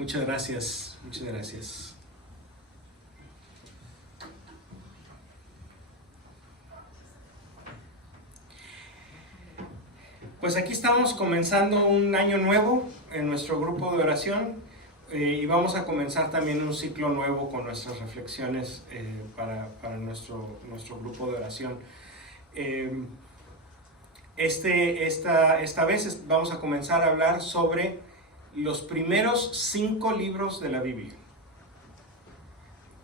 Muchas gracias, muchas gracias. Pues aquí estamos comenzando un año nuevo en nuestro grupo de oración y vamos a comenzar también un ciclo nuevo con nuestras reflexiones para nuestro grupo de oración. Esta vez vamos a comenzar a hablar sobre los primeros 5 libros de la Biblia,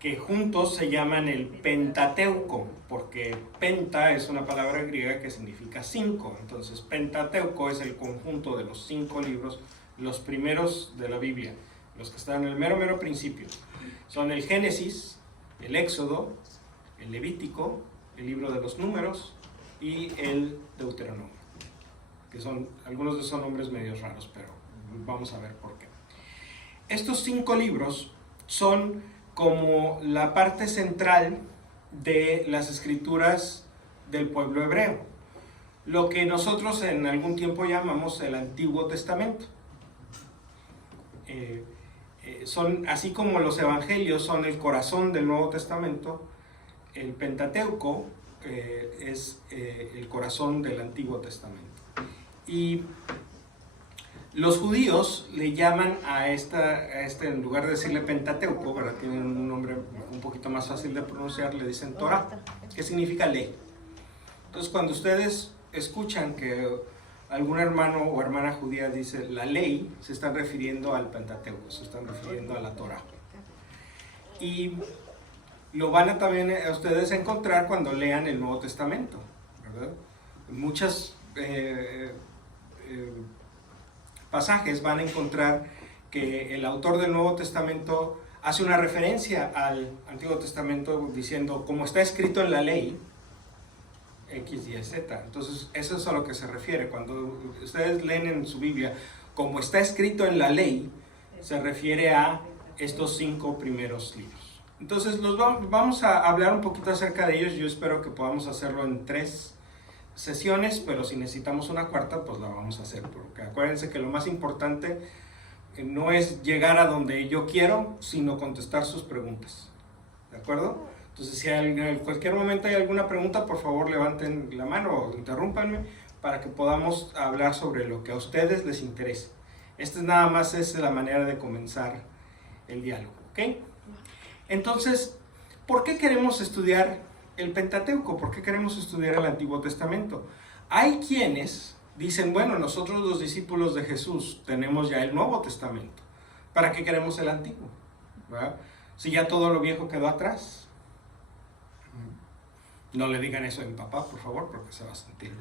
que juntos se llaman el Pentateuco, porque penta es una palabra griega que significa 5, entonces Pentateuco es el conjunto de los 5 libros, los primeros de la Biblia, los que están en el mero principio. Son el Génesis, el Éxodo, el Levítico, el libro de los Números y el Deuteronomio, que son, algunos de esos nombres medio raros, pero vamos a ver por qué. Estos 5 libros son como la parte central de las escrituras del pueblo hebreo, lo que nosotros en algún tiempo llamamos el Antiguo Testamento. Son, así como los evangelios son el corazón del Nuevo Testamento, el Pentateuco es el corazón del Antiguo Testamento. Y los judíos le llaman a en lugar de decirle Pentateuco, ¿verdad? Tienen un nombre un poquito más fácil de pronunciar, le dicen Torah, que significa ley. Entonces, cuando ustedes escuchan que algún hermano o hermana judía dice la ley, se están refiriendo al Pentateuco, se están refiriendo a la Torah. Y lo van a también a ustedes encontrar cuando lean el Nuevo Testamento, ¿verdad? Muchas pasajes van a encontrar que el autor del Nuevo Testamento hace una referencia al Antiguo Testamento diciendo, como está escrito en la ley, X, Y, Z. Entonces, eso es a lo que se refiere. Cuando ustedes leen en su Biblia, como está escrito en la ley, se refiere a estos 5 primeros libros. Entonces, vamos a hablar un poquito acerca de ellos. Yo espero que podamos hacerlo en 3 sesiones, pero si necesitamos una cuarta, pues la vamos a hacer, porque acuérdense que lo más importante no es llegar a donde yo quiero, sino contestar sus preguntas, ¿de acuerdo? Entonces, si en cualquier momento hay alguna pregunta, por favor levanten la mano o interrúmpanme para que podamos hablar sobre lo que a ustedes les interese. Esta nada más es la manera de comenzar el diálogo, ¿ok? Entonces, ¿por qué queremos estudiar el Pentateuco? ¿Por qué queremos estudiar el Antiguo Testamento? Hay quienes dicen, bueno, nosotros los discípulos de Jesús tenemos ya el Nuevo Testamento. ¿Para qué queremos el Antiguo? ¿Verdad? Si ya todo lo viejo quedó atrás. No le digan eso a mi papá, por favor, porque se va a sentir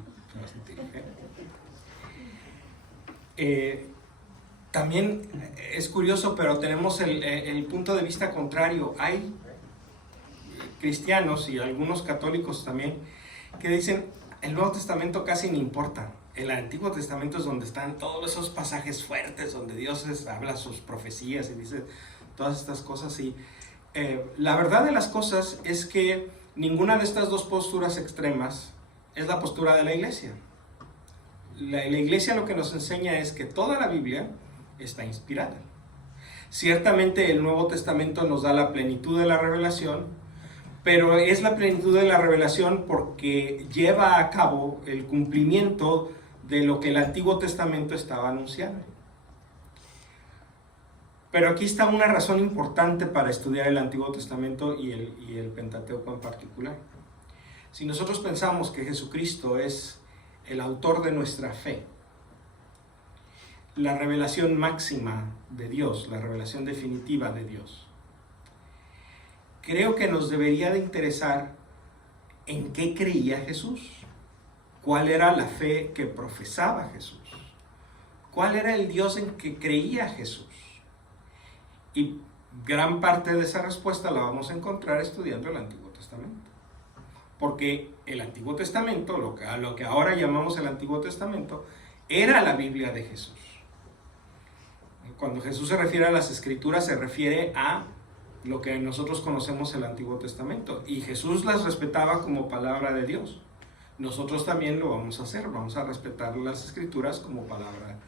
¿okay? También es curioso, pero tenemos el punto de vista contrario. Hay cristianos y algunos católicos también que dicen el Nuevo Testamento casi no importa, el Antiguo Testamento es donde están todos esos pasajes fuertes donde Dios habla sus profecías y dice todas estas cosas. Y la verdad de las cosas es que ninguna de estas dos posturas extremas es la postura de la iglesia. La iglesia lo que nos enseña es que toda la Biblia está inspirada. Ciertamente el Nuevo Testamento nos da la plenitud de la revelación, pero es la plenitud de la revelación porque lleva a cabo el cumplimiento de lo que el Antiguo Testamento estaba anunciando. Pero aquí está una razón importante para estudiar el Antiguo Testamento y el Pentateuco en particular. Si nosotros pensamos que Jesucristo es el autor de nuestra fe, la revelación máxima de Dios, la revelación definitiva de Dios, creo que nos debería de interesar en qué creía Jesús, cuál era la fe que profesaba Jesús, cuál era el Dios en que creía Jesús. Y gran parte de esa respuesta la vamos a encontrar estudiando el Antiguo Testamento. Porque el Antiguo Testamento, lo que ahora llamamos el Antiguo Testamento, era la Biblia de Jesús. Cuando Jesús se refiere a las Escrituras, se refiere a lo que nosotros conocemos el Antiguo Testamento. Y Jesús las respetaba como palabra de Dios. Nosotros también lo vamos a hacer, vamos a respetar las Escrituras como palabra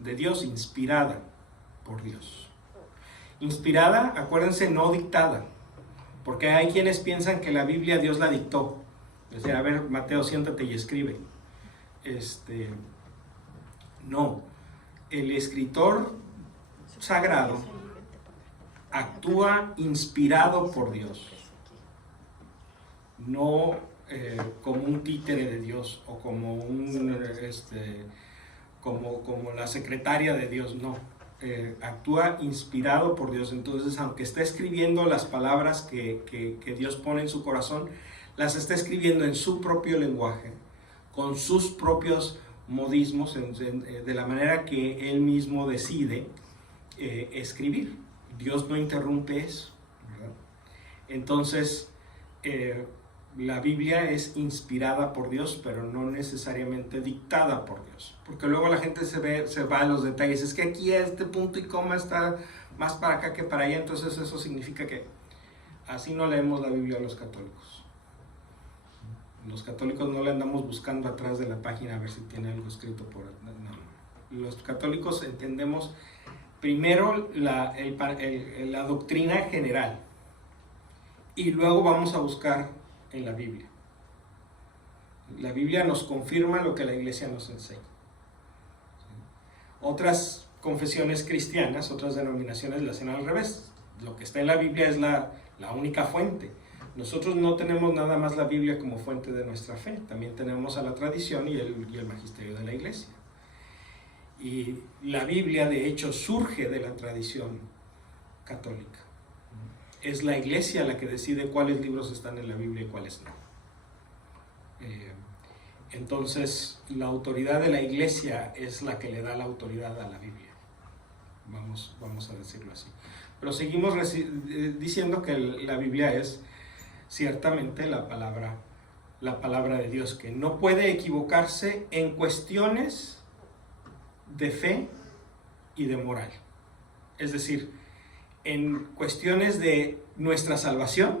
de Dios, inspirada por Dios. Inspirada, acuérdense, no dictada. Porque hay quienes piensan que la Biblia Dios la dictó. Es decir, a ver, Mateo, siéntate y escribe. No. El escritor sagrado actúa inspirado por Dios. No como un títere de Dios o como como la secretaria de Dios, no. Actúa inspirado por Dios. Entonces, aunque esté escribiendo las palabras que Dios pone en su corazón, las está escribiendo en su propio lenguaje, con sus propios modismos, de la manera que Él mismo decide escribir. Dios no interrumpe eso, ¿verdad? Entonces, la Biblia es inspirada por Dios, pero no necesariamente dictada por Dios. Porque luego la gente se va a los detalles. Es que aquí este punto y coma está más para acá que para allá. Entonces eso significa que así no leemos la Biblia a los católicos. Los católicos no le andamos buscando atrás de la página a ver si tiene algo escrito por... No. Los católicos entendemos primero la doctrina general. Y luego vamos a buscar en la Biblia. La Biblia nos confirma lo que la Iglesia nos enseña. Otras confesiones cristianas, otras denominaciones lo hacen al revés. Lo que está en la Biblia es la única fuente. Nosotros no tenemos nada más la Biblia como fuente de nuestra fe. También tenemos a la tradición y el magisterio de la Iglesia. Y la Biblia, de hecho, surge de la tradición católica. Es la Iglesia la que decide cuáles libros están en la Biblia y cuáles no. Entonces, la autoridad de la Iglesia es la que le da la autoridad a la Biblia. Vamos a decirlo así. Pero seguimos diciendo que la Biblia es ciertamente la palabra de Dios, que no puede equivocarse en cuestiones de fe y de moral. Es decir, en cuestiones de nuestra salvación,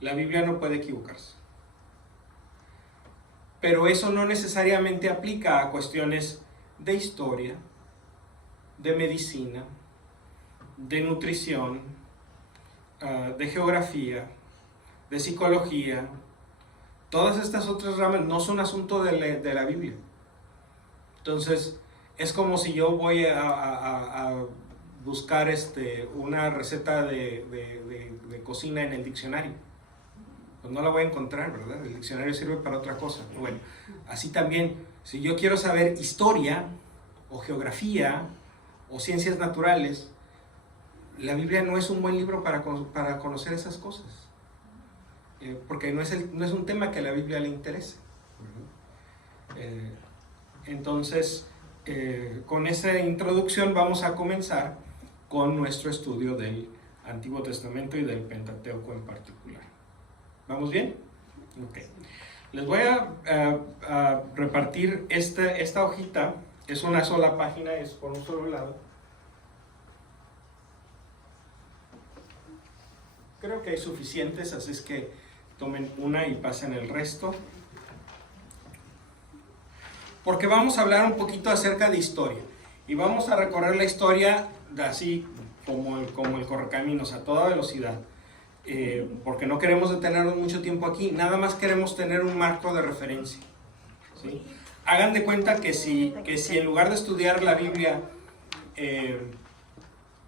la Biblia no puede equivocarse. Pero eso no necesariamente aplica a cuestiones de historia, de medicina, de nutrición, de geografía, de psicología. Todas estas otras ramas no son asunto de la Biblia. Entonces, es como si yo voy a buscar una receta de cocina en el diccionario. Pues no la voy a encontrar, ¿verdad? El diccionario sirve para otra cosa. Bueno, así también, si yo quiero saber historia, o geografía, o ciencias naturales, la Biblia no es un buen libro para conocer esas cosas. Porque no es un tema que a la Biblia le interese. Entonces, con esa introducción vamos a comenzar con nuestro estudio del Antiguo Testamento y del Pentateuco en particular. ¿Vamos bien? Ok. Les voy a repartir esta hojita. Es una sola página, es por un solo lado. Creo que hay suficientes, así es que tomen una y pasen el resto. Porque vamos a hablar un poquito acerca de historia. Y vamos a recorrer la historia así como el correcaminos, a toda velocidad. Porque no queremos detenernos mucho tiempo aquí, nada más queremos tener un marco de referencia, ¿sí? Hagan de cuenta que si en lugar de estudiar la Biblia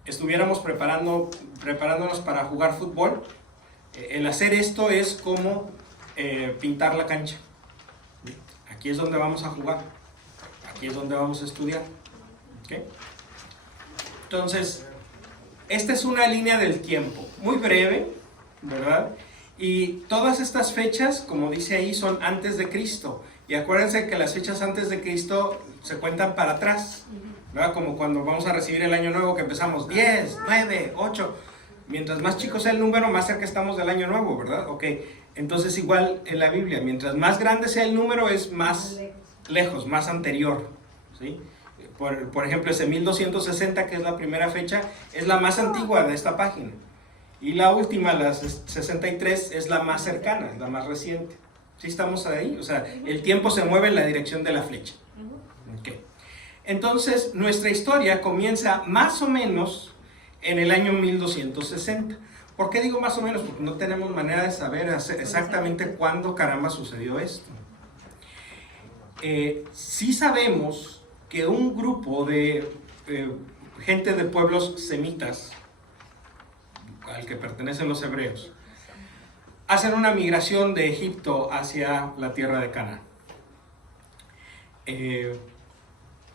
estuviéramos preparándonos para jugar fútbol, el hacer esto es como pintar la cancha. Aquí es donde vamos a jugar, aquí es donde vamos a estudiar, ¿okay? Entonces, esta es una línea del tiempo, muy breve, ¿verdad? Y todas estas fechas, como dice ahí, son antes de Cristo. Y acuérdense que las fechas antes de Cristo se cuentan para atrás, ¿verdad? Como cuando vamos a recibir el año nuevo, que empezamos 10, 9, 8. Mientras más chico sea el número, más cerca estamos del año nuevo, ¿verdad? Ok, entonces igual en la Biblia, mientras más grande sea el número, es más lejos, más anterior, ¿sí? Por ejemplo, ese 1260, que es la primera fecha, es la más antigua de esta página. Y la última, la 63, es la más cercana, es la más reciente. ¿Sí estamos ahí? O sea, el tiempo se mueve en la dirección de la flecha. Okay. Entonces, nuestra historia comienza más o menos en el año 1260. ¿Por qué digo más o menos? Porque no tenemos manera de saber exactamente cuándo caramba sucedió esto. Sí sabemos que un grupo de gente de pueblos semitas, al que pertenecen los hebreos, hacen una migración de Egipto hacia la tierra de Canaán.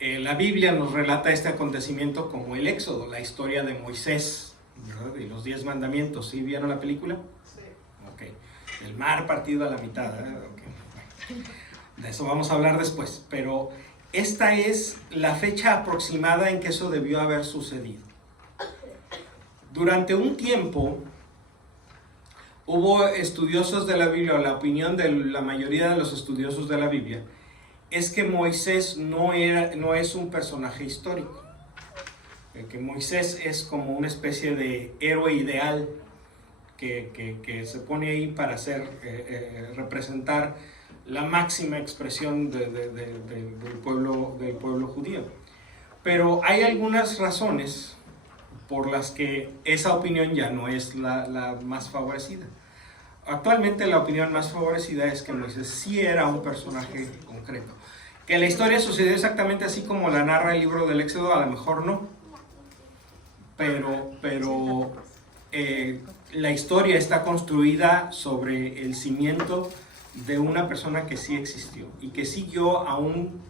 La Biblia nos relata este acontecimiento como el Éxodo, la historia de Moisés, ¿verdad? Y los 10 mandamientos. ¿Sí vieron la película? Sí. Ok. El mar partido a la mitad, ¿eh? Okay. De eso vamos a hablar después, pero esta es la fecha aproximada en que eso debió haber sucedido. Durante un tiempo hubo estudiosos de la Biblia, o la opinión de la mayoría de los estudiosos de la Biblia, es que Moisés no es un personaje histórico, que Moisés es como una especie de héroe ideal que se pone ahí para representar la máxima expresión del pueblo judío. Pero hay algunas razones por las que esa opinión ya no es la más favorecida. Actualmente la opinión más favorecida es que Moisés sí era un personaje concreto. Que la historia sucedió exactamente así como la narra el libro del Éxodo, a lo mejor no. Pero la historia está construida sobre el cimiento de una persona que sí existió y que siguió a un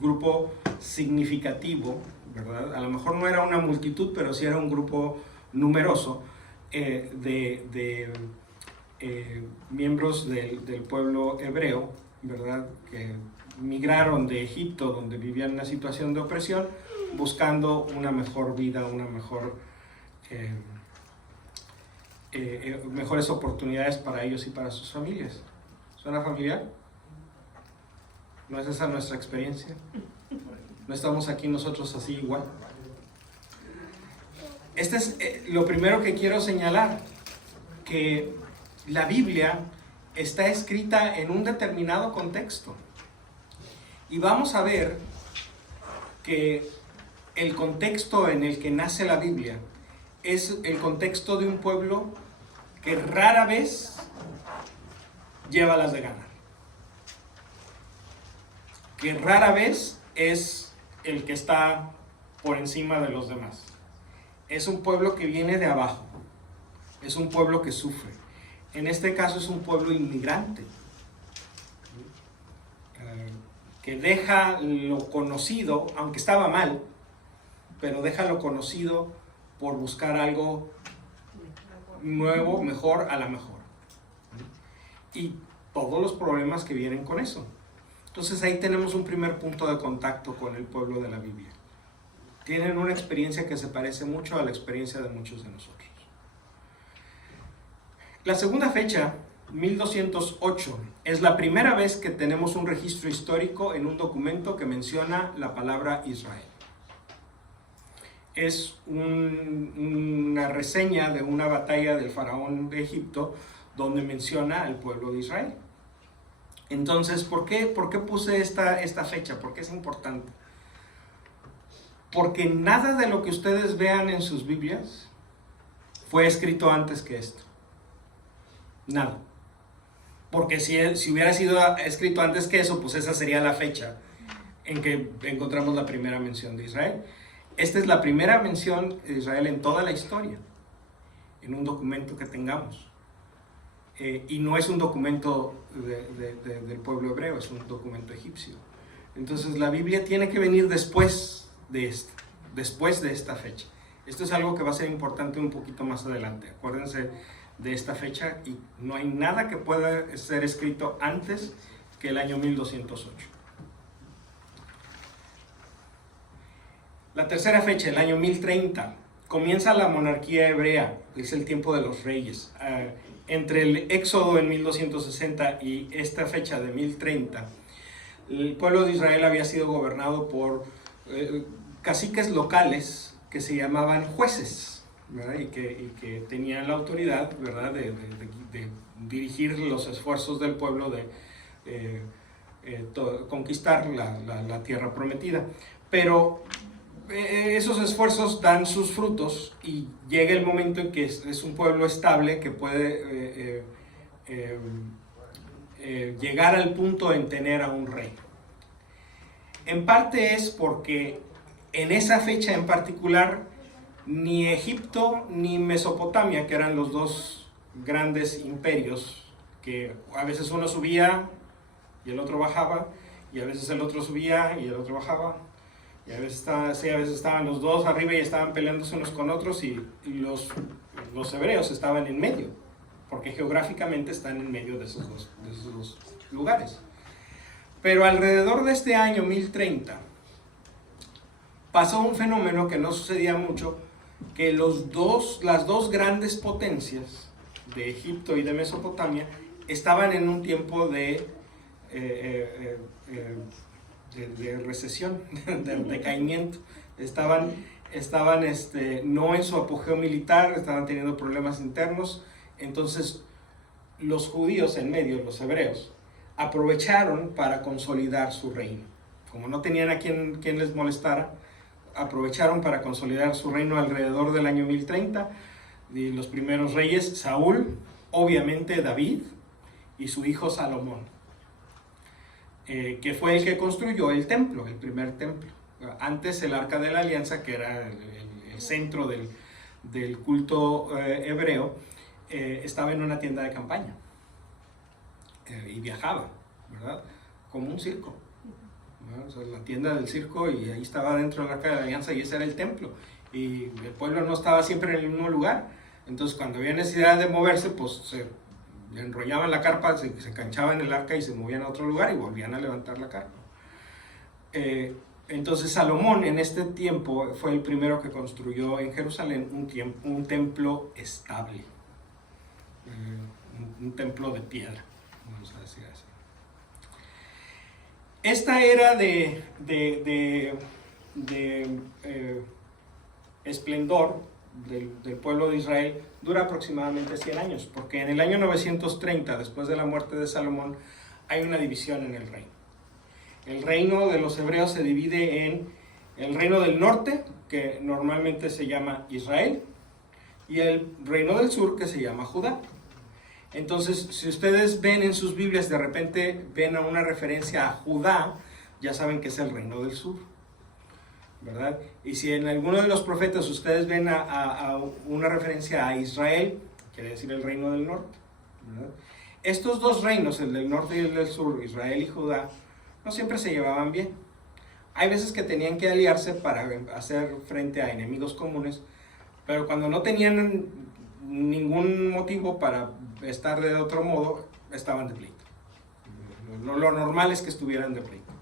grupo significativo, ¿verdad? A lo mejor no era una multitud, pero sí era un grupo numeroso de miembros del pueblo hebreo, ¿verdad? Que migraron de Egipto, donde vivían una situación de opresión, buscando una mejor vida, mejores oportunidades para ellos y para sus familias. ¿Suena familiar? ¿No es esa nuestra experiencia? ¿No estamos aquí nosotros así igual? Este es lo primero que quiero señalar, que la Biblia está escrita en un determinado contexto. Y vamos a ver que el contexto en el que nace la Biblia es el contexto de un pueblo que rara vez lleva las de ganar. Que rara vez es el que está por encima de los demás. Es un pueblo que viene de abajo. Es un pueblo que sufre. En este caso es un pueblo inmigrante, que deja lo conocido, aunque estaba mal, pero deja lo conocido por buscar algo nuevo, mejor, a la mejor. Y todos los problemas que vienen con eso. Entonces ahí tenemos un primer punto de contacto con el pueblo de la Biblia. Tienen una experiencia que se parece mucho a la experiencia de muchos de nosotros. La segunda fecha, 1208, es la primera vez que tenemos un registro histórico en un documento que menciona la palabra Israel. Es una reseña de una batalla del faraón de Egipto donde menciona al pueblo de Israel. Entonces, ¿por qué puse esta fecha? ¿Por qué es importante? Porque nada de lo que ustedes vean en sus Biblias fue escrito antes que esto. Nada. Porque si hubiera sido escrito antes que eso, pues esa sería la fecha en que encontramos la primera mención de Israel. Esta es la primera mención de Israel en toda la historia, en un documento que tengamos. Y no es un documento del pueblo hebreo, es un documento egipcio. Entonces la Biblia tiene que venir después de esta fecha. Esto es algo que va a ser importante un poquito más adelante. Acuérdense de esta fecha y no hay nada que pueda ser escrito antes que el año 1208. La tercera fecha, el año 1030, comienza la monarquía hebrea, es el tiempo de los reyes. Entre el Éxodo en 1260 y esta fecha de 1030, el pueblo de Israel había sido gobernado por caciques locales que se llamaban jueces, ¿verdad? y que tenían la autoridad, ¿verdad? de dirigir los esfuerzos del pueblo de conquistar la tierra prometida. Pero esos esfuerzos dan sus frutos y llega el momento en que es un pueblo estable que puede llegar al punto en tener a un rey. En parte es porque en esa fecha en particular ni Egipto ni Mesopotamia, que eran los dos grandes imperios, que a veces uno subía y el otro bajaba, y a veces el otro subía y el otro bajaba, y a veces estaban los dos arriba y estaban peleándose unos con otros, y los hebreos estaban en medio, porque geográficamente están en medio de esos dos lugares. Pero alrededor de este año 1030 pasó un fenómeno que no sucedía mucho, que las dos grandes potencias de Egipto y de Mesopotamia estaban en un tiempo de recesión, de decaimiento. Estaban no en su apogeo militar, estaban teniendo problemas internos. Entonces los judíos en medio, los hebreos, aprovecharon para consolidar su reino. Como no tenían a quien les molestara, aprovecharon para consolidar su reino alrededor del año 1030. Y los primeros reyes, Saúl, obviamente David y su hijo Salomón, que fue el que construyó el templo, el primer templo. Antes el Arca de la Alianza, que era el centro del culto hebreo, estaba en una tienda de campaña y viajaba, ¿verdad? Como un circo, ¿verdad? O sea, la tienda del circo, y ahí estaba dentro del Arca de la Alianza, y ese era el templo, y el pueblo no estaba siempre en el mismo lugar. Entonces cuando había necesidad de moverse, pues se enrollaban la carpa, se canchaban el arca y se movían a otro lugar y volvían a levantar la carpa. Entonces Salomón en este tiempo fue el primero que construyó en Jerusalén un templo estable, un templo de piedra, vamos a decir así. Esta era de esplendor del pueblo de Israel dura aproximadamente 100 años, porque en el año 930, después de la muerte de Salomón, hay una división en el reino. El reino de los hebreos se divide en el reino del norte, que normalmente se llama Israel, y el reino del sur, que se llama Judá. Entonces, si ustedes ven en sus Biblias, de repente ven a una referencia a Judá, ya saben que es el reino del sur, ¿verdad? Y si en alguno de los profetas ustedes ven a una referencia a Israel, quiere decir el reino del norte, ¿verdad? Estos dos reinos, el del norte y el del sur, Israel y Judá, no siempre se llevaban bien. Hay veces que tenían que aliarse para hacer frente a enemigos comunes, pero cuando no tenían ningún motivo para estar de otro modo, estaban de pleito. Lo normal es que estuvieran de pleito.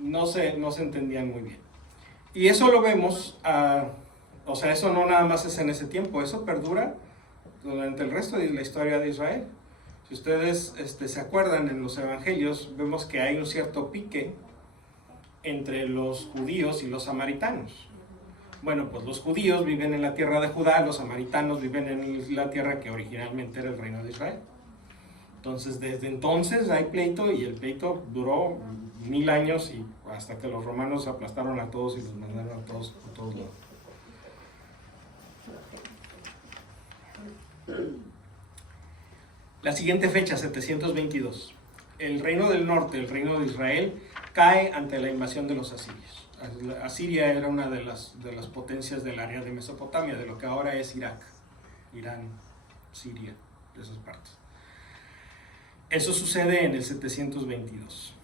No se entendían muy bien. Y eso lo vemos, o sea, eso no nada más es en ese tiempo, eso perdura durante el resto de la historia de Israel. Si ustedes se acuerdan, en los evangelios vemos que hay un cierto pique entre los judíos y los samaritanos. Bueno, pues los judíos viven en la tierra de Judá, los samaritanos viven en la tierra que originalmente era el reino de Israel. Entonces, desde entonces hay pleito, y el pleito duró 1000 años, y hasta que los romanos aplastaron a todos y los mandaron a todos lados. La siguiente fecha, 722. El reino del norte, el reino de Israel, cae ante la invasión de los asirios. Asiria era una de las potencias del área de Mesopotamia, de lo que ahora es Irak, Irán, Siria, de esas partes. Eso sucede en el 722.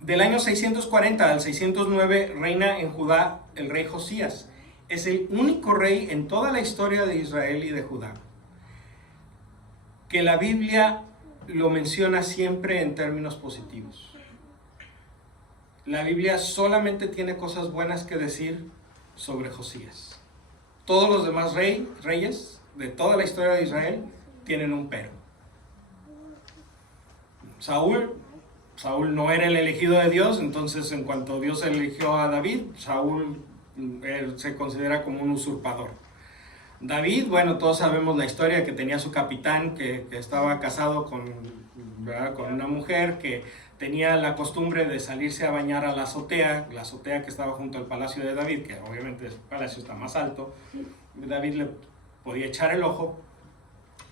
Del año 640 al 609 reina en Judá el rey Josías. Es el único rey en toda la historia de Israel y de Judá que la Biblia lo menciona siempre en términos positivos. La Biblia solamente tiene cosas buenas que decir sobre Josías. Todos los demás reyes de toda la historia de Israel tienen un pero. Saúl no era el elegido de Dios, entonces en cuanto Dios eligió a David, Saúl se considera como un usurpador. David, bueno, todos sabemos la historia, que tenía su capitán que estaba casado con una mujer, que tenía la costumbre de salirse a bañar a la azotea que estaba junto al palacio de David, que obviamente el palacio está más alto. David le podía echar el ojo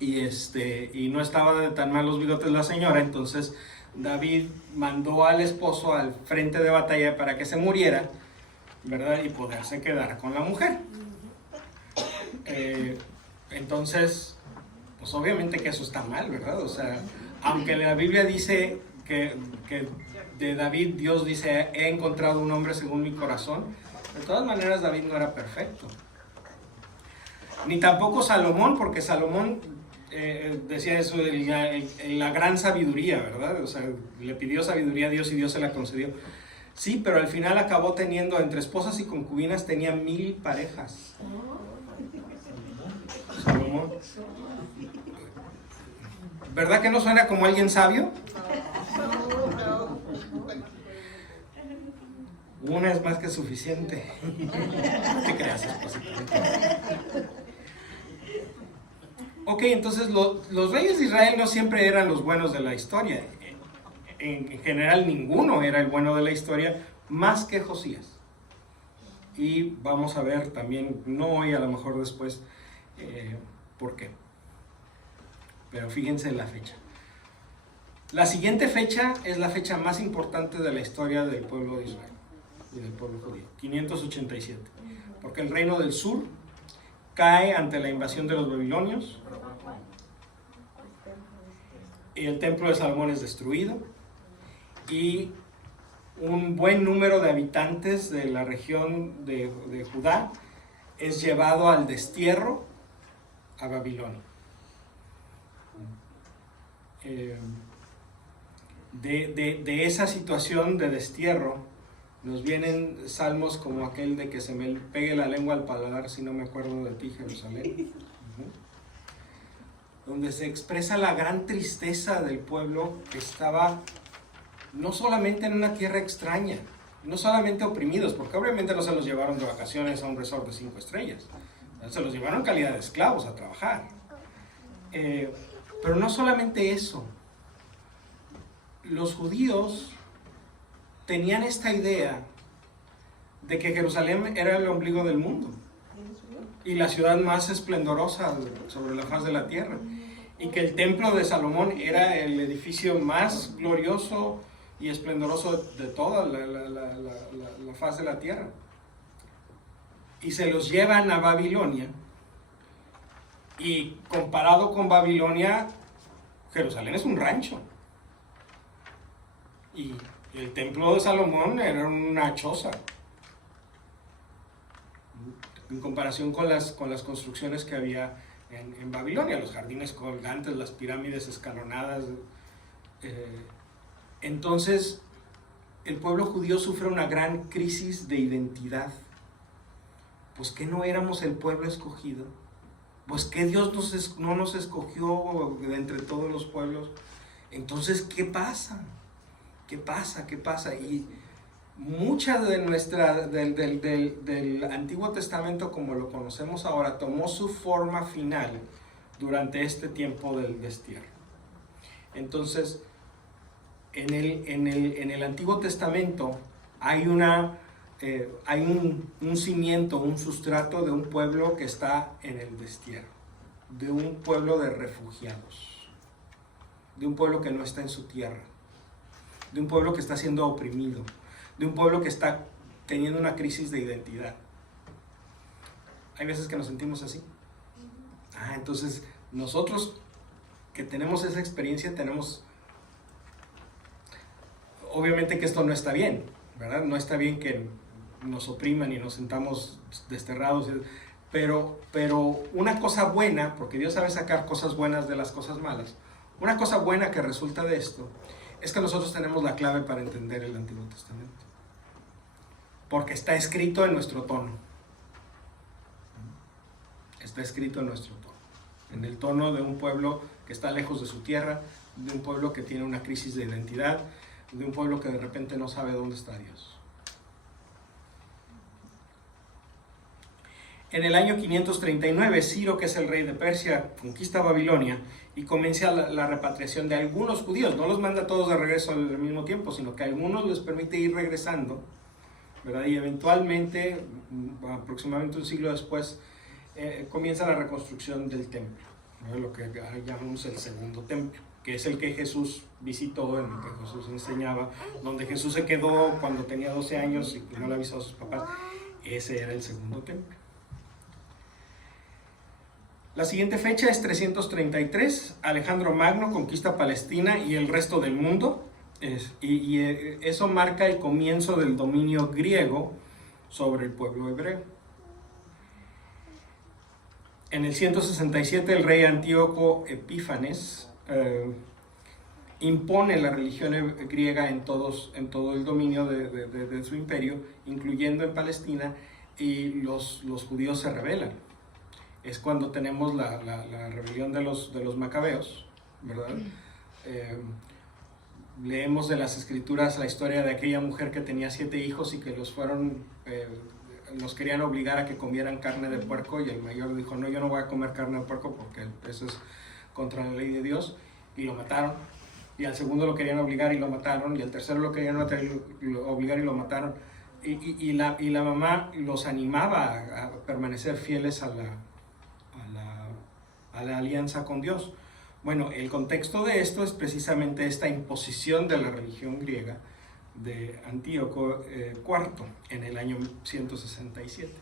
y no estaba de tan mal los bigotes la señora, entonces David mandó al esposo al frente de batalla para que se muriera, ¿verdad? Y poderse quedar con la mujer. Entonces, pues obviamente que eso está mal, ¿verdad? O sea, aunque la Biblia dice que de David Dios dice, he encontrado un hombre según mi corazón, de todas maneras David no era perfecto. Ni tampoco Salomón, porque Salomón decía eso de la gran sabiduría, ¿verdad? O sea, le pidió sabiduría a Dios y Dios se la concedió. Sí, pero al final acabó teniendo, entre esposas y concubinas, tenía 1000 parejas. Salomón. ¿Verdad que no suena como alguien sabio? Una es más que suficiente. No te creas, esposita. Ok, entonces los reyes de Israel no siempre eran los buenos de la historia. En general ninguno era el bueno de la historia, más que Josías. Y vamos a ver también, no hoy, a lo mejor después, por qué. Pero fíjense en la fecha. La siguiente fecha es la fecha más importante de la historia del pueblo de Israel y del pueblo judío, 587. Porque el reino del sur cae ante la invasión de los babilonios y el templo de Salomón es destruido y un buen número de habitantes de la región de Judá es llevado al destierro a Babilonia. De esa situación de destierro nos vienen salmos como aquel de que se me pegue la lengua al paladar si no me acuerdo de ti, Jerusalén, donde se expresa la gran tristeza del pueblo que estaba no solamente en una tierra extraña, no solamente oprimidos, porque obviamente no se los llevaron de vacaciones a un resort de 5 estrellas, se los llevaron en calidad de esclavos a trabajar. Pero no solamente eso, los judíos tenían esta idea de que Jerusalén era el ombligo del mundo y la ciudad más esplendorosa sobre la faz de la tierra, y que el templo de Salomón era el edificio más glorioso y esplendoroso de toda la faz de la tierra. Y se los llevan a Babilonia, y comparado con Babilonia, Jerusalén es un rancho. Y el templo de Salomón era una choza en comparación con las construcciones que había en Babilonia, los jardines colgantes, las pirámides escalonadas. Entonces, el pueblo judío sufre una gran crisis de identidad. Pues que no éramos el pueblo escogido, pues que Dios no nos escogió de entre todos los pueblos. Entonces, ¿qué pasa? ¿Qué pasa? ¿Qué pasa? Y mucha de del Antiguo Testamento como lo conocemos ahora tomó su forma final durante este tiempo del destierro. Entonces, en el Antiguo Testamento hay un cimiento, un sustrato de un pueblo que está en el destierro, de un pueblo de refugiados, de un pueblo que no está en su tierra, de un pueblo que está siendo oprimido, de un pueblo que está teniendo una crisis de identidad. Hay veces que nos sentimos así. Entonces nosotros que tenemos esa experiencia obviamente que esto no está bien, ¿verdad? No está bien que nos opriman y nos sentamos desterrados, pero una cosa buena, porque Dios sabe sacar cosas buenas de las cosas malas, una cosa buena que resulta de esto es que nosotros tenemos la clave para entender el Antiguo Testamento, porque está escrito en nuestro tono, está escrito en nuestro tono, en el tono de un pueblo que está lejos de su tierra, de un pueblo que tiene una crisis de identidad, de un pueblo que de repente no sabe dónde está Dios. En el año 539, Ciro, que es el rey de Persia, conquista Babilonia y comienza la repatriación de algunos judíos. No los manda todos de regreso al mismo tiempo, sino que a algunos les permite ir regresando, ¿verdad? Y eventualmente, aproximadamente un siglo después, comienza la reconstrucción del templo, ¿no? Lo que llamamos el segundo templo, que es el que Jesús visitó, en el que Jesús enseñaba, donde Jesús se quedó cuando tenía 12 años y no le avisó a sus papás. Ese era el segundo templo. La siguiente fecha es 333. Alejandro Magno conquista Palestina y el resto del mundo. Eso marca el comienzo del dominio griego sobre el pueblo hebreo. En el 167 el rey Antíoco Epífanes impone la religión griega en todo el dominio de su imperio, incluyendo en Palestina, y los judíos se rebelan. Es cuando tenemos la rebelión de los macabeos, ¿verdad? Leemos de las escrituras la historia de aquella mujer que tenía 7 hijos y que los querían obligar a que comieran carne de puerco, y el mayor dijo: no, yo no voy a comer carne de puerco porque eso es contra la ley de Dios, y lo mataron. Y al segundo lo querían obligar y lo mataron, y al tercero lo querían obligar y lo mataron. Y la mamá los animaba a permanecer fieles a la alianza con Dios. Bueno, el contexto de esto es precisamente esta imposición de la religión griega de Antíoco IV en el año 167.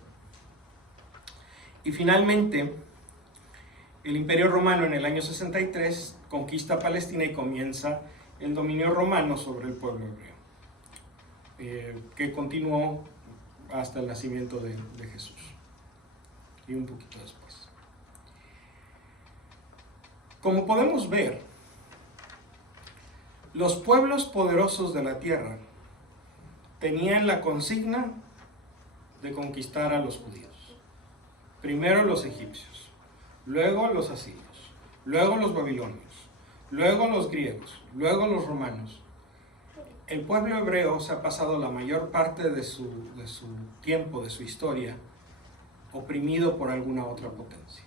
Y finalmente, el Imperio Romano en el año 63 conquista Palestina y comienza el dominio romano sobre el pueblo hebreo, que continuó hasta el nacimiento de Jesús y un poquito después. Como podemos ver, los pueblos poderosos de la tierra tenían la consigna de conquistar a los judíos. Primero los egipcios, luego los asirios, luego los babilonios, luego los griegos, luego los romanos. El pueblo hebreo se ha pasado la mayor parte de su tiempo, de su historia, oprimido por alguna otra potencia.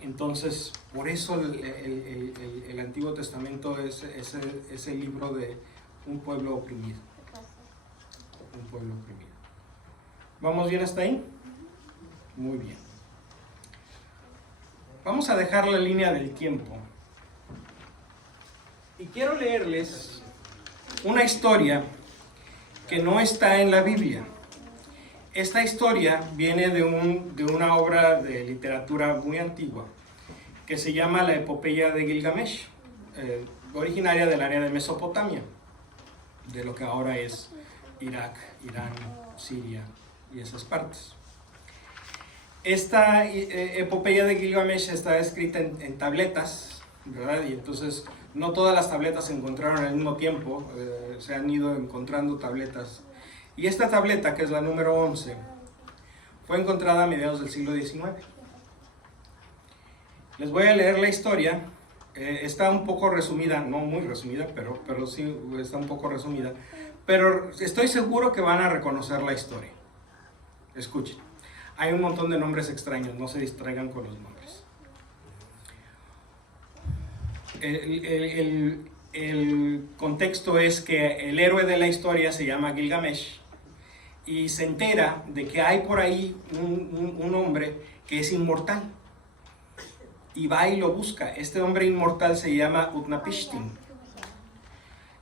Entonces, por eso el Antiguo Testamento es el libro de un pueblo oprimido. Un pueblo oprimido. ¿Vamos bien hasta ahí? Muy bien. Vamos a dejar la línea del tiempo. Y quiero leerles una historia que no está en la Biblia. Esta historia viene de una obra de literatura muy antigua que se llama La Epopeya de Gilgamesh, originaria del área de Mesopotamia, de lo que ahora es Irak, Irán, Siria y esas partes. Esta Epopeya de Gilgamesh está escrita en tabletas, ¿verdad? Y entonces no todas las tabletas se encontraron al mismo tiempo, se han ido encontrando tabletas. Y esta tableta, que es la número 11, fue encontrada a mediados del siglo XIX. Les voy a leer la historia. Está un poco resumida, no muy resumida, pero sí está un poco resumida. Pero estoy seguro que van a reconocer la historia. Escuchen. Hay un montón de nombres extraños, no se distraigan con los nombres. El contexto es que el héroe de la historia se llama Gilgamesh y se entera de que hay por ahí un hombre que es inmortal, y va y lo busca. Este hombre inmortal se llama Utnapishtim.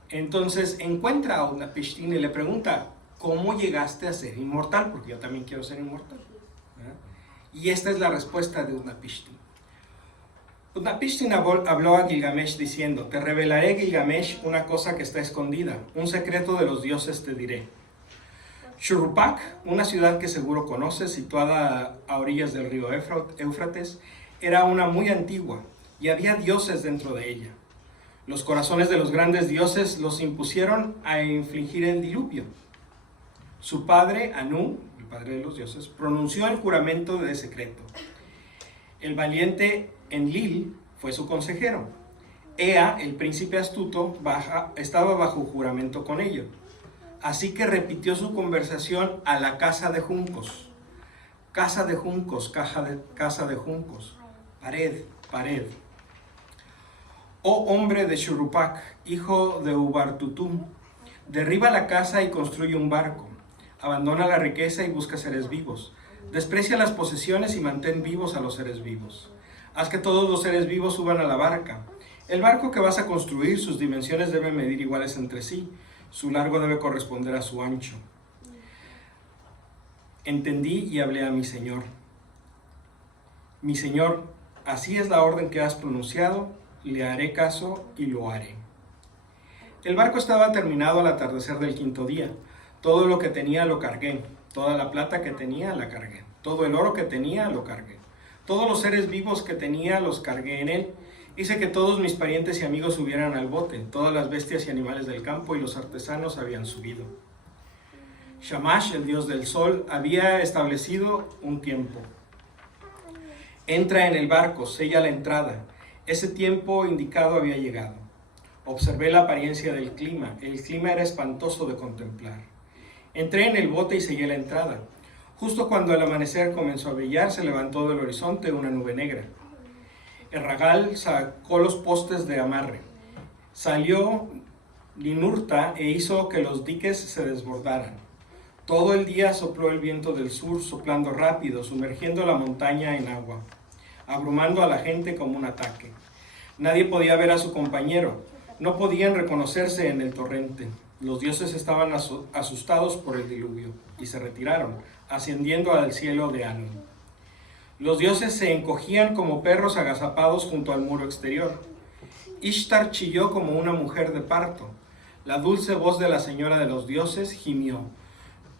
Entonces encuentra a Utnapishtim y le pregunta: ¿cómo llegaste a ser inmortal? Porque yo también quiero ser inmortal, ¿verdad? Y esta es la respuesta de Utnapishtim. Utnapishtim habló a Gilgamesh diciendo: te revelaré, Gilgamesh, una cosa que está escondida, un secreto de los dioses te diré. Shuruppak, una ciudad que seguro conoces, situada a orillas del río Éufrates, era una muy antigua y había dioses dentro de ella. Los corazones de los grandes dioses los impusieron a infligir el diluvio. Su padre, Anu, el padre de los dioses, pronunció el juramento de secreto. El valiente Enlil fue su consejero. Ea, el príncipe astuto, estaba bajo juramento con ellos. así que repitió su conversación a la casa de juncos. Casa de juncos, casa de juncos, pared, pared. Oh hombre de Shurupak, hijo de Ubartutum, derriba la casa y construye un barco. Abandona la riqueza y busca seres vivos. Desprecia las posesiones y mantén vivos a los seres vivos. Haz que todos los seres vivos suban a la barca. El barco que vas a construir, sus dimensiones deben medir iguales entre sí. Su largo debe corresponder a su ancho. Entendí y hablé a mi señor. Mi señor, así es la orden que has pronunciado, le haré caso y lo haré. El barco estaba terminado al atardecer del quinto día. Todo lo que tenía lo cargué. Toda la plata que tenía la cargué. Todo el oro que tenía lo cargué. Todos los seres vivos que tenía los cargué en él. Hice que todos mis parientes y amigos subieran al bote. Todas las bestias y animales del campo y los artesanos habían subido. Shamash, el dios del sol, había establecido un tiempo. Entra en el barco, sella la entrada. Ese tiempo indicado había llegado. Observé la apariencia del clima. El clima era espantoso de contemplar. Entré en el bote y sellé la entrada. Justo cuando el amanecer comenzó a brillar, se levantó del horizonte una nube negra. El ragal sacó los postes de amarre. Salió Ninurta e hizo que los diques se desbordaran. Todo el día sopló el viento del sur, soplando rápido, sumergiendo la montaña en agua, abrumando a la gente como un ataque. Nadie podía ver a su compañero. No podían reconocerse en el torrente. Los dioses estaban asustados por el diluvio y se retiraron, ascendiendo al cielo de Anu. Los dioses se encogían como perros agazapados junto al muro exterior. Ishtar chilló como una mujer de parto. La dulce voz de la señora de los dioses gimió.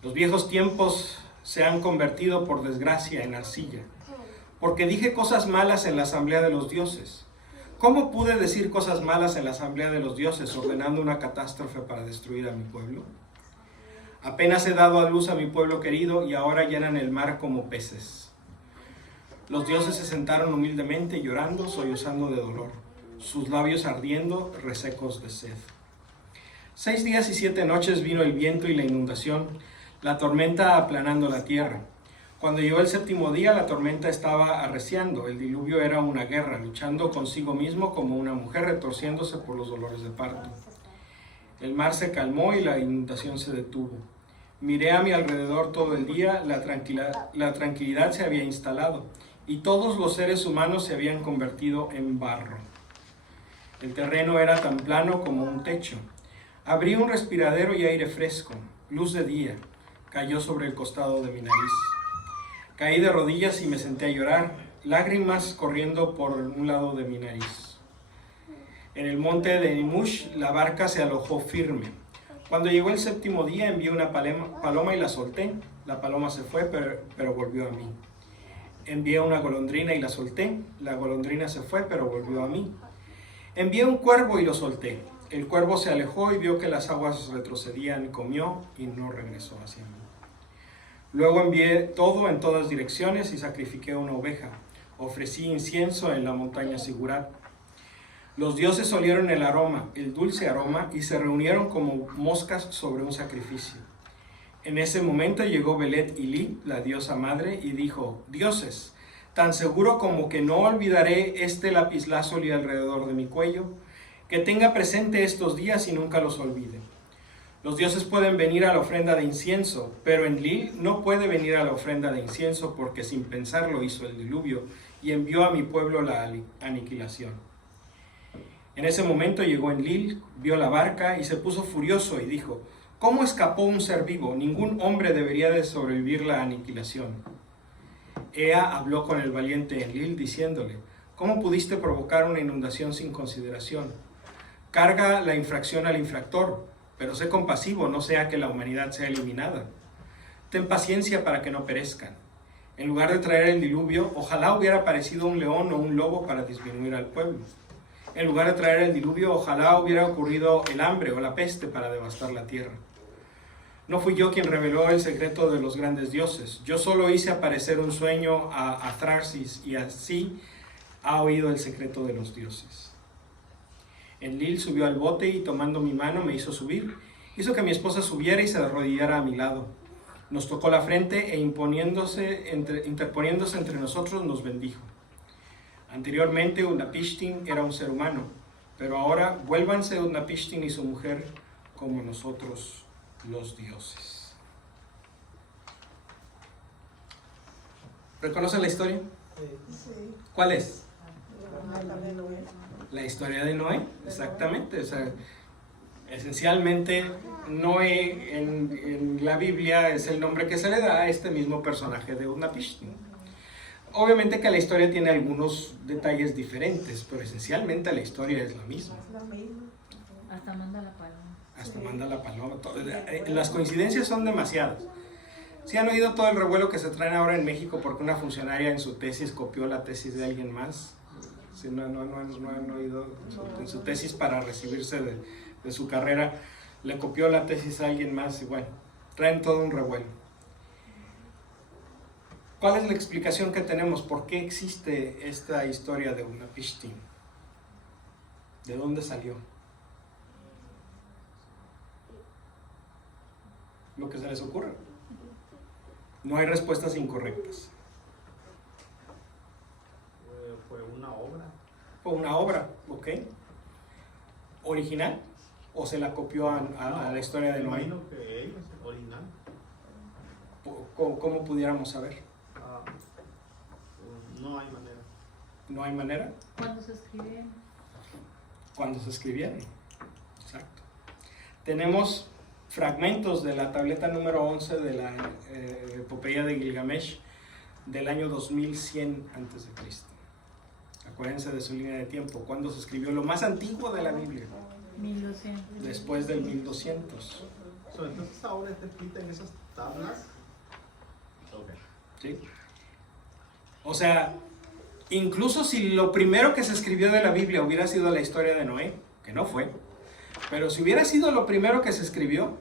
Los viejos tiempos se han convertido, por desgracia, en arcilla. Porque dije cosas malas en la asamblea de los dioses. ¿Cómo pude decir cosas malas en la asamblea de los dioses, ordenando una catástrofe para destruir a mi pueblo? Apenas he dado a luz a mi pueblo querido y ahora llenan el mar como peces. Los dioses se sentaron humildemente, llorando, sollozando de dolor, sus labios ardiendo, resecos de sed. 6 días y 7 noches vino el viento y la inundación, la tormenta aplanando la tierra. Cuando llegó el 7º día, la tormenta estaba arreciando. El diluvio era una guerra, luchando consigo mismo como una mujer retorciéndose por los dolores de parto. El mar se calmó y la inundación se detuvo. Miré a mi alrededor todo el día, la tranquilidad se había instalado y todos los seres humanos se habían convertido en barro. El terreno era tan plano como un techo. Abrí un respiradero y aire fresco, luz de día, cayó sobre el costado de mi nariz. Caí de rodillas y me senté a llorar, lágrimas corriendo por un lado de mi nariz. En el monte de Nimush la barca se alojó firme. Cuando llegó el 7º día envié una paloma y la solté. La paloma se fue, pero volvió a mí. Envié una golondrina y la solté. La golondrina se fue, pero volvió a mí. Envié un cuervo y lo solté. El cuervo se alejó y vio que las aguas retrocedían, comió y no regresó hacia mí. Luego envié todo en todas direcciones y sacrifiqué una oveja. Ofrecí incienso en la montaña Sigurat. Los dioses olieron el aroma, el dulce aroma, y se reunieron como moscas sobre un sacrificio. En ese momento llegó Belet Ili, la diosa madre, y dijo: dioses, tan seguro como que no olvidaré este lapislázuli alrededor de mi cuello, que tenga presente estos días y nunca los olvide. Los dioses pueden venir a la ofrenda de incienso, pero Enlil no puede venir a la ofrenda de incienso porque sin pensarlo hizo el diluvio y envió a mi pueblo la aniquilación. En ese momento llegó Enlil, vio la barca y se puso furioso y dijo: ¿cómo escapó un ser vivo? Ningún hombre debería de sobrevivir la aniquilación. Ea habló con el valiente Enlil diciéndole: ¿cómo pudiste provocar una inundación sin consideración? Carga la infracción al infractor, pero sé compasivo, no sea que la humanidad sea eliminada. Ten paciencia para que no perezcan. En lugar de traer el diluvio, ojalá hubiera aparecido un león o un lobo para disminuir al pueblo. En lugar de traer el diluvio, ojalá hubiera ocurrido el hambre o la peste para devastar la tierra. No fui yo quien reveló el secreto de los grandes dioses. Yo solo hice aparecer un sueño a Atraxis y así ha oído el secreto de los dioses. Enlil subió al bote y tomando mi mano me hizo subir, Hizo que mi esposa subiera y se arrodillara a mi lado. Nos tocó la frente e interponiéndose entre nosotros nos bendijo. Anteriormente Utnapishtim era un ser humano, pero ahora vuélvanse Utnapishtim y su mujer como nosotros los dioses. ¿Reconocen la historia? Sí. ¿Cuál es? Noé. La historia de Noé, exactamente. O sea, esencialmente Noé en la Biblia es el nombre que se le da a este mismo personaje de Utnapishtim. Obviamente que la historia tiene algunos detalles diferentes, pero esencialmente la historia es la misma. Es la misma. Hasta manda la paloma. Hasta manda la paloma. Las coincidencias son demasiadas. ¿Sí han oído todo el revuelo que se traen ahora en México porque una funcionaria en su tesis copió la tesis de alguien más? ¿Sí, no han oído en su tesis para recibirse de su carrera? Le copió la tesis a alguien más y bueno, traen todo un revuelo. ¿Cuál es la explicación que tenemos? ¿Por qué existe esta historia de Utnapishtim? ¿De dónde salió? Lo que se les ocurra. No hay respuestas incorrectas. Fue una obra. Fue una obra, ¿ok? ¿Original? ¿O se la copió a la historia de Noé? Imagino que ellos, original. ¿Cómo pudiéramos saber? No hay manera. ¿No hay manera? ¿Cuándo se escribieron? Cuando se escribieron. Exacto. Tenemos fragmentos de la tableta número 11 de la epopeya de Gilgamesh del año 2100 a.C. Acuérdense de su línea de tiempo. ¿Cuándo se escribió lo más antiguo de la Biblia? 1200. Después del 1200. Entonces ahora está escrita en esas tablas. Okay. ¿Sí? O sea, incluso si lo primero que se escribió de la Biblia hubiera sido la historia de Noé, que no fue, pero si hubiera sido lo primero que se escribió,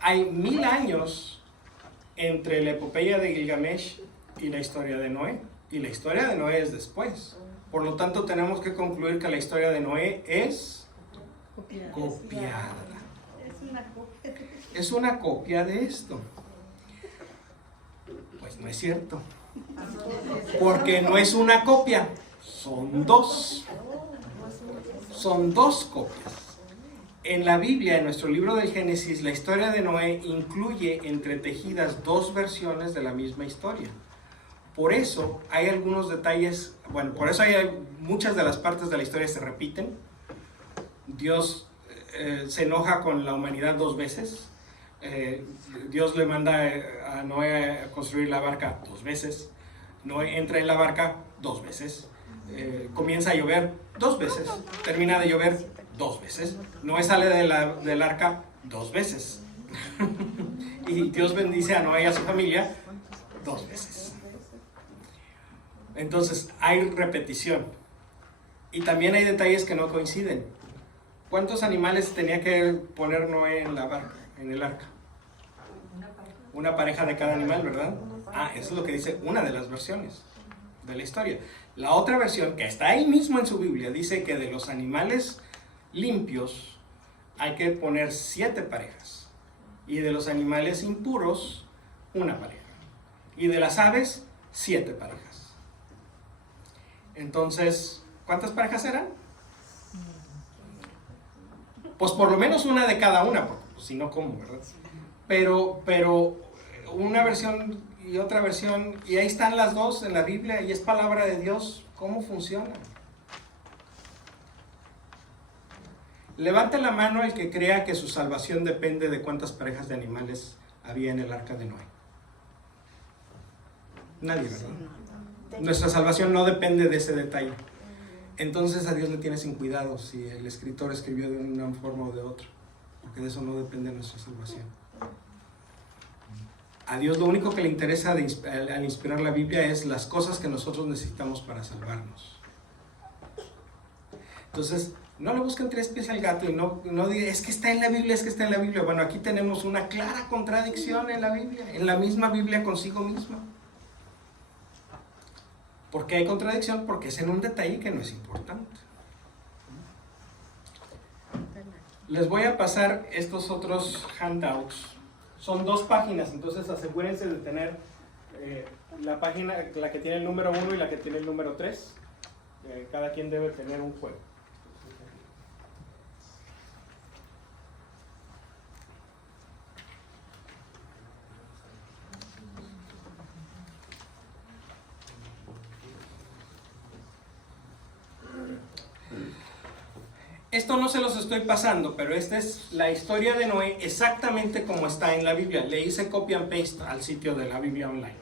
hay 1000 años entre la epopeya de Gilgamesh y la historia de Noé. Y la historia de Noé es después. Por lo tanto, tenemos que concluir que la historia de Noé es copiada. Es una copia. Es una copia de esto. Pues no es cierto. Porque no es una copia, son dos. Son dos copias. En la Biblia, en nuestro libro del Génesis, la historia de Noé incluye entretejidas dos versiones de la misma historia. Por eso hay algunos detalles, bueno, por eso hay muchas de las partes de la historia se repiten. Dios se enoja con la humanidad dos veces. Dios le manda a Noé a construir la barca dos veces. Noé entra en la barca dos veces. Comienza a llover dos veces. Termina de llover dos veces. Noé sale del arca dos veces. Y Dios bendice a Noé y a su familia dos veces. Entonces hay repetición. Y también hay detalles que no coinciden. ¿Cuántos animales tenía que poner Noé en la barca, en el arca? Una pareja de cada animal, ¿verdad? Eso es lo que dice una de las versiones de la historia. La otra versión, que está ahí mismo en su Biblia, dice que de los animales limpios hay que poner 7 parejas. Y de los animales impuros, una pareja. Y de las aves, 7 parejas. Entonces, ¿cuántas parejas eran? Pues por lo menos una de cada una, porque pues, si no, ¿cómo, verdad? Pero una versión y otra versión, y ahí están las dos en la Biblia, y es palabra de Dios. ¿Cómo funciona? Levante la mano el que crea que su salvación depende de cuántas parejas de animales había en el arca de Noé. Nadie, ¿verdad? Nuestra salvación no depende de ese detalle. Entonces a Dios le tiene sin cuidado si el escritor escribió de una forma o de otra, porque de eso no depende nuestra salvación. A Dios lo único que le interesa al inspirar la Biblia es las cosas que nosotros necesitamos para salvarnos. Entonces, no le busquen 3 pies al gato y no digan, es que está en la Biblia, es que está en la Biblia. Bueno, aquí tenemos una clara contradicción en la Biblia, en la misma Biblia consigo misma. ¿Por qué hay contradicción? Porque es en un detalle que no es importante. Les voy a pasar estos otros handouts. Son 2 páginas, entonces asegúrense de tener la página, la que tiene el número 1 y la que tiene el número 3. Cada quien debe tener un juego. Esto no se los estoy pasando, pero esta es la historia de Noé exactamente como está en la Biblia. Le hice copy and paste al sitio de la Biblia Online.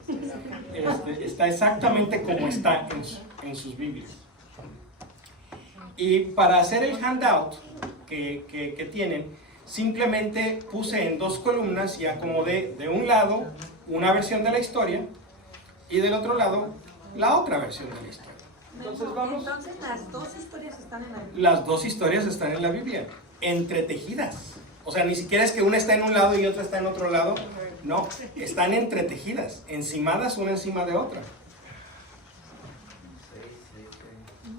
Está exactamente como está en sus Biblias. Y para hacer el handout que tienen, simplemente puse en 2 columnas y acomodé de un lado una versión de la historia y del otro lado la otra versión de la historia. Entonces vamos. Entonces las 2 historias están en la Biblia. Las 2 historias están en la Biblia, entretejidas. O sea, ni siquiera es que una está en un lado y otra está en otro lado. No, están entretejidas, encimadas una encima de otra.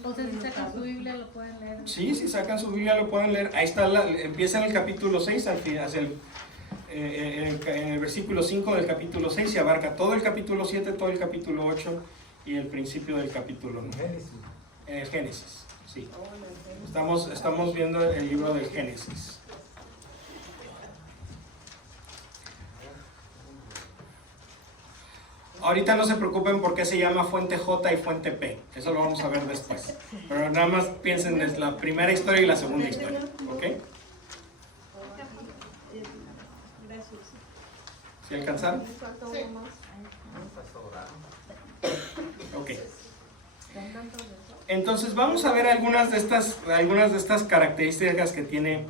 O sea, si sacan su Biblia lo pueden leer. Sí, si sacan su Biblia lo pueden leer. Ahí está, empieza en el capítulo 6, hacia en el versículo 5 del capítulo 6 se abarca todo el capítulo 7, todo el capítulo 8 y el principio del capítulo 9. El Génesis, sí. Estamos viendo el libro del Génesis. Ahorita no se preocupen por qué se llama fuente J y fuente P. Eso lo vamos a ver después. Pero nada más piensen en la primera historia y la segunda historia. ¿Ok? Gracias. ¿Sí alcanzaron? Me falta uno más. Ok. Entonces vamos a ver algunas de estas características que tiene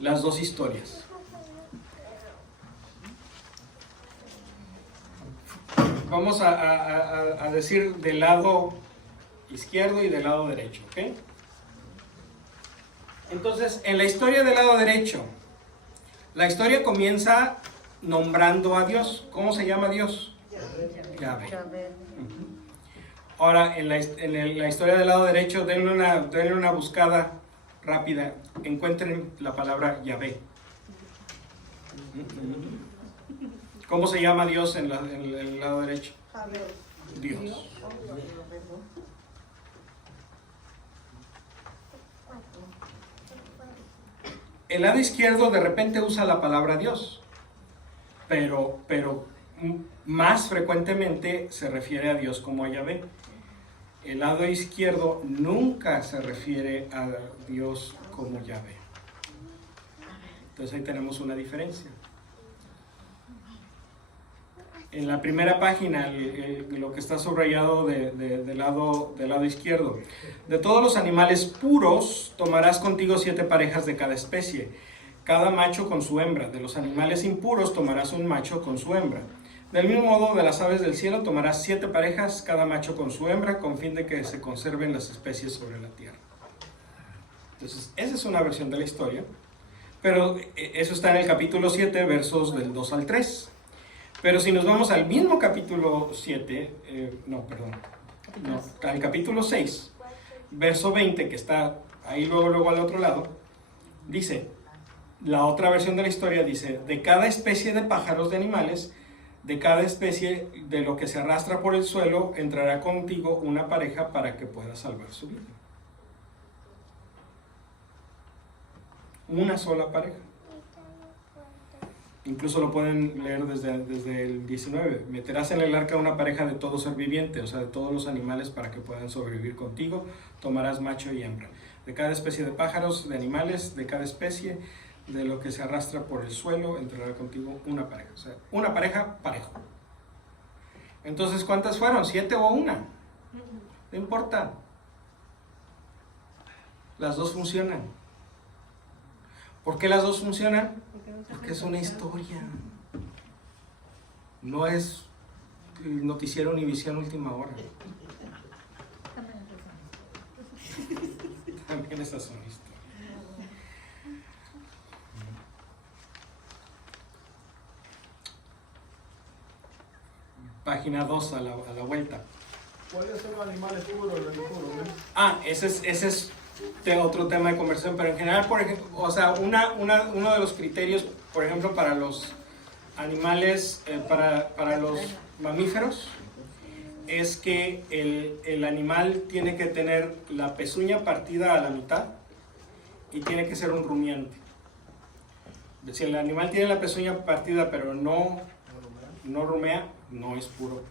las 2 historias. Vamos a decir del lado izquierdo y del lado derecho, ¿ok? Entonces, en la historia del lado derecho, la historia comienza nombrando a Dios. ¿Cómo se llama Dios? Yahvé. Ahora, en la historia del lado derecho, denle una buscada rápida. Encuentren la palabra Yahvé. ¿Cómo se llama Dios en el lado derecho? Dios. El lado izquierdo de repente usa la palabra Dios, pero más frecuentemente se refiere a Dios como a Yahvé. El lado izquierdo nunca se refiere a Dios como Yahvé. Entonces ahí tenemos una diferencia. En la primera página, lo que está subrayado del lado izquierdo. De todos los animales puros, tomarás contigo 7 parejas de cada especie, cada macho con su hembra. De los animales impuros, tomarás un macho con su hembra. Del mismo modo, de las aves del cielo, tomarás 7 parejas, cada macho con su hembra, con fin de que se conserven las especies sobre la tierra. Entonces, esa es una versión de la historia, pero eso está en el capítulo 7, versos del 2 al 3. Pero si nos vamos al mismo capítulo 7, al capítulo 6, verso 20, que está ahí luego al otro lado, dice, la otra versión de la historia dice, de cada especie de pájaros, de animales, de cada especie de lo que se arrastra por el suelo, entrará contigo una pareja para que puedas salvar su vida. Una sola pareja. Incluso lo pueden leer desde el 19. Meterás en el arca una pareja de todo ser viviente, o sea, de todos los animales para que puedan sobrevivir contigo. Tomarás macho y hembra. De cada especie de pájaros, de animales, de cada especie, de lo que se arrastra por el suelo, entrará contigo una pareja. O sea, una pareja parejo. Entonces, ¿cuántas fueron? ¿7 o 1? No importa. Las 2 funcionan. ¿Por qué las 2 funcionan? Porque es una historia. No es el noticiero Univisión Última Hora. También esas son historias. Página 2 a la vuelta. ¿Cuáles son los animales puros y los impuros? Ese es otro tema de conversación, pero en general, por ejemplo, o sea, uno de los criterios, por ejemplo, para los animales, para los mamíferos, es que el animal tiene que tener la pezuña partida a la mitad y tiene que ser un rumiante. Si el animal tiene la pezuña partida pero no rumea, no es puro,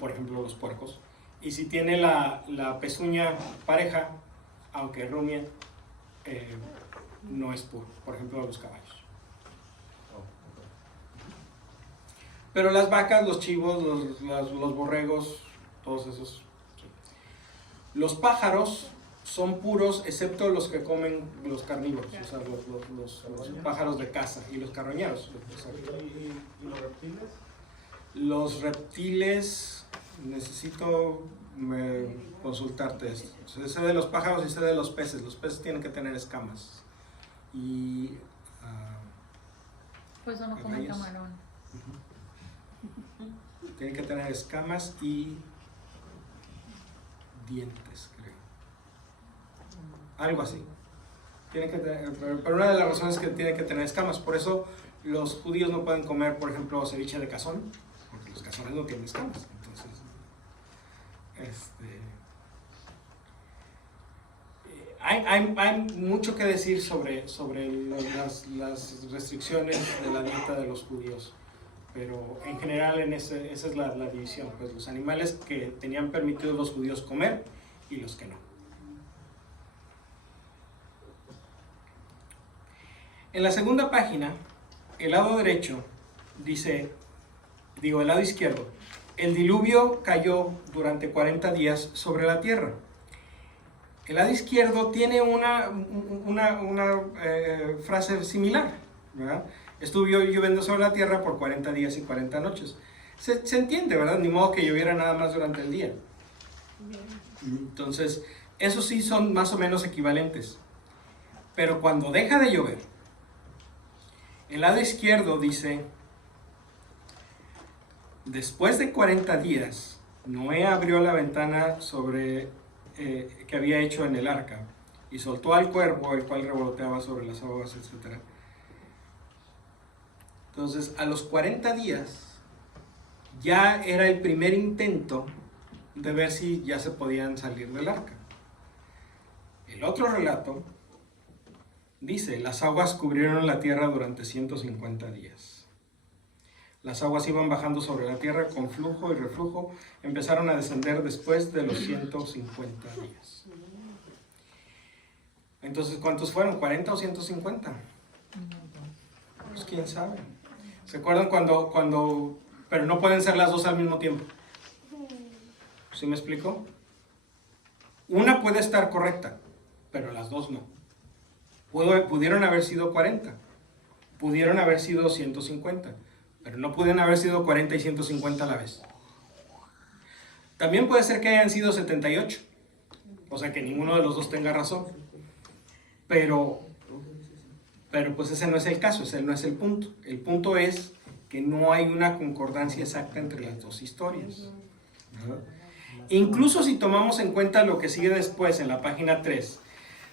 por ejemplo los puercos. Y si tiene la pezuña pareja, aunque rumie, no es puro, por ejemplo los caballos. Pero las vacas, los chivos, los borregos, todos esos. Sí. Los pájaros son puros excepto los que comen los carnívoros, o sea, los pájaros de caza y los carroñeros. ¿Y los reptiles? Los reptiles, necesito consultarte esto. Sé de los pájaros y sé de los peces. Los peces tienen que tener escamas. Y... Pues eso no come camarón. Tienen que tener escamas y dientes, creo. Algo así. Tienen que tener, pero una de las razones es que tienen que tener escamas. Por eso los judíos no pueden comer, por ejemplo, ceviche de cazón, porque los cazones no tienen escamas. Entonces, hay mucho que decir sobre las restricciones de la dieta de los judíos. Pero en general esa es la división, pues los animales que tenían permitido los judíos comer y los que no. En la segunda página, el lado derecho dice, el lado izquierdo, el diluvio cayó durante 40 días sobre la tierra. El lado izquierdo tiene una frase similar, ¿verdad? Estuvo lloviendo sobre la tierra por 40 días y 40 noches. Se entiende, ¿verdad? Ni modo que lloviera nada más durante el día. Entonces, esos sí son más o menos equivalentes. Pero cuando deja de llover, el lado izquierdo dice, después de 40 días, Noé abrió la ventana que había hecho en el arca y soltó al cuervo, el cual revoloteaba sobre las aguas, etc. Entonces, a los 40 días, ya era el primer intento de ver si ya se podían salir del arca. El otro relato dice, las aguas cubrieron la tierra durante 150 días. Las aguas iban bajando sobre la tierra con flujo y reflujo, empezaron a descender después de los 150 días. Entonces, ¿cuántos fueron? ¿40 o 150? Pues quién sabe. ¿Se acuerdan cuando pero no pueden ser las dos al mismo tiempo? ¿Sí me explico? Una puede estar correcta, pero las dos no. Pudieron haber sido 40, pudieron haber sido 150, pero no pueden haber sido 40 y 150 a la vez. También puede ser que hayan sido 78, o sea que ninguno de los dos tenga razón, pero pues ese no es el caso, ese no es el punto. El punto es que no hay una concordancia exacta entre las dos historias, ¿verdad? Incluso si tomamos en cuenta lo que sigue después en la página 3,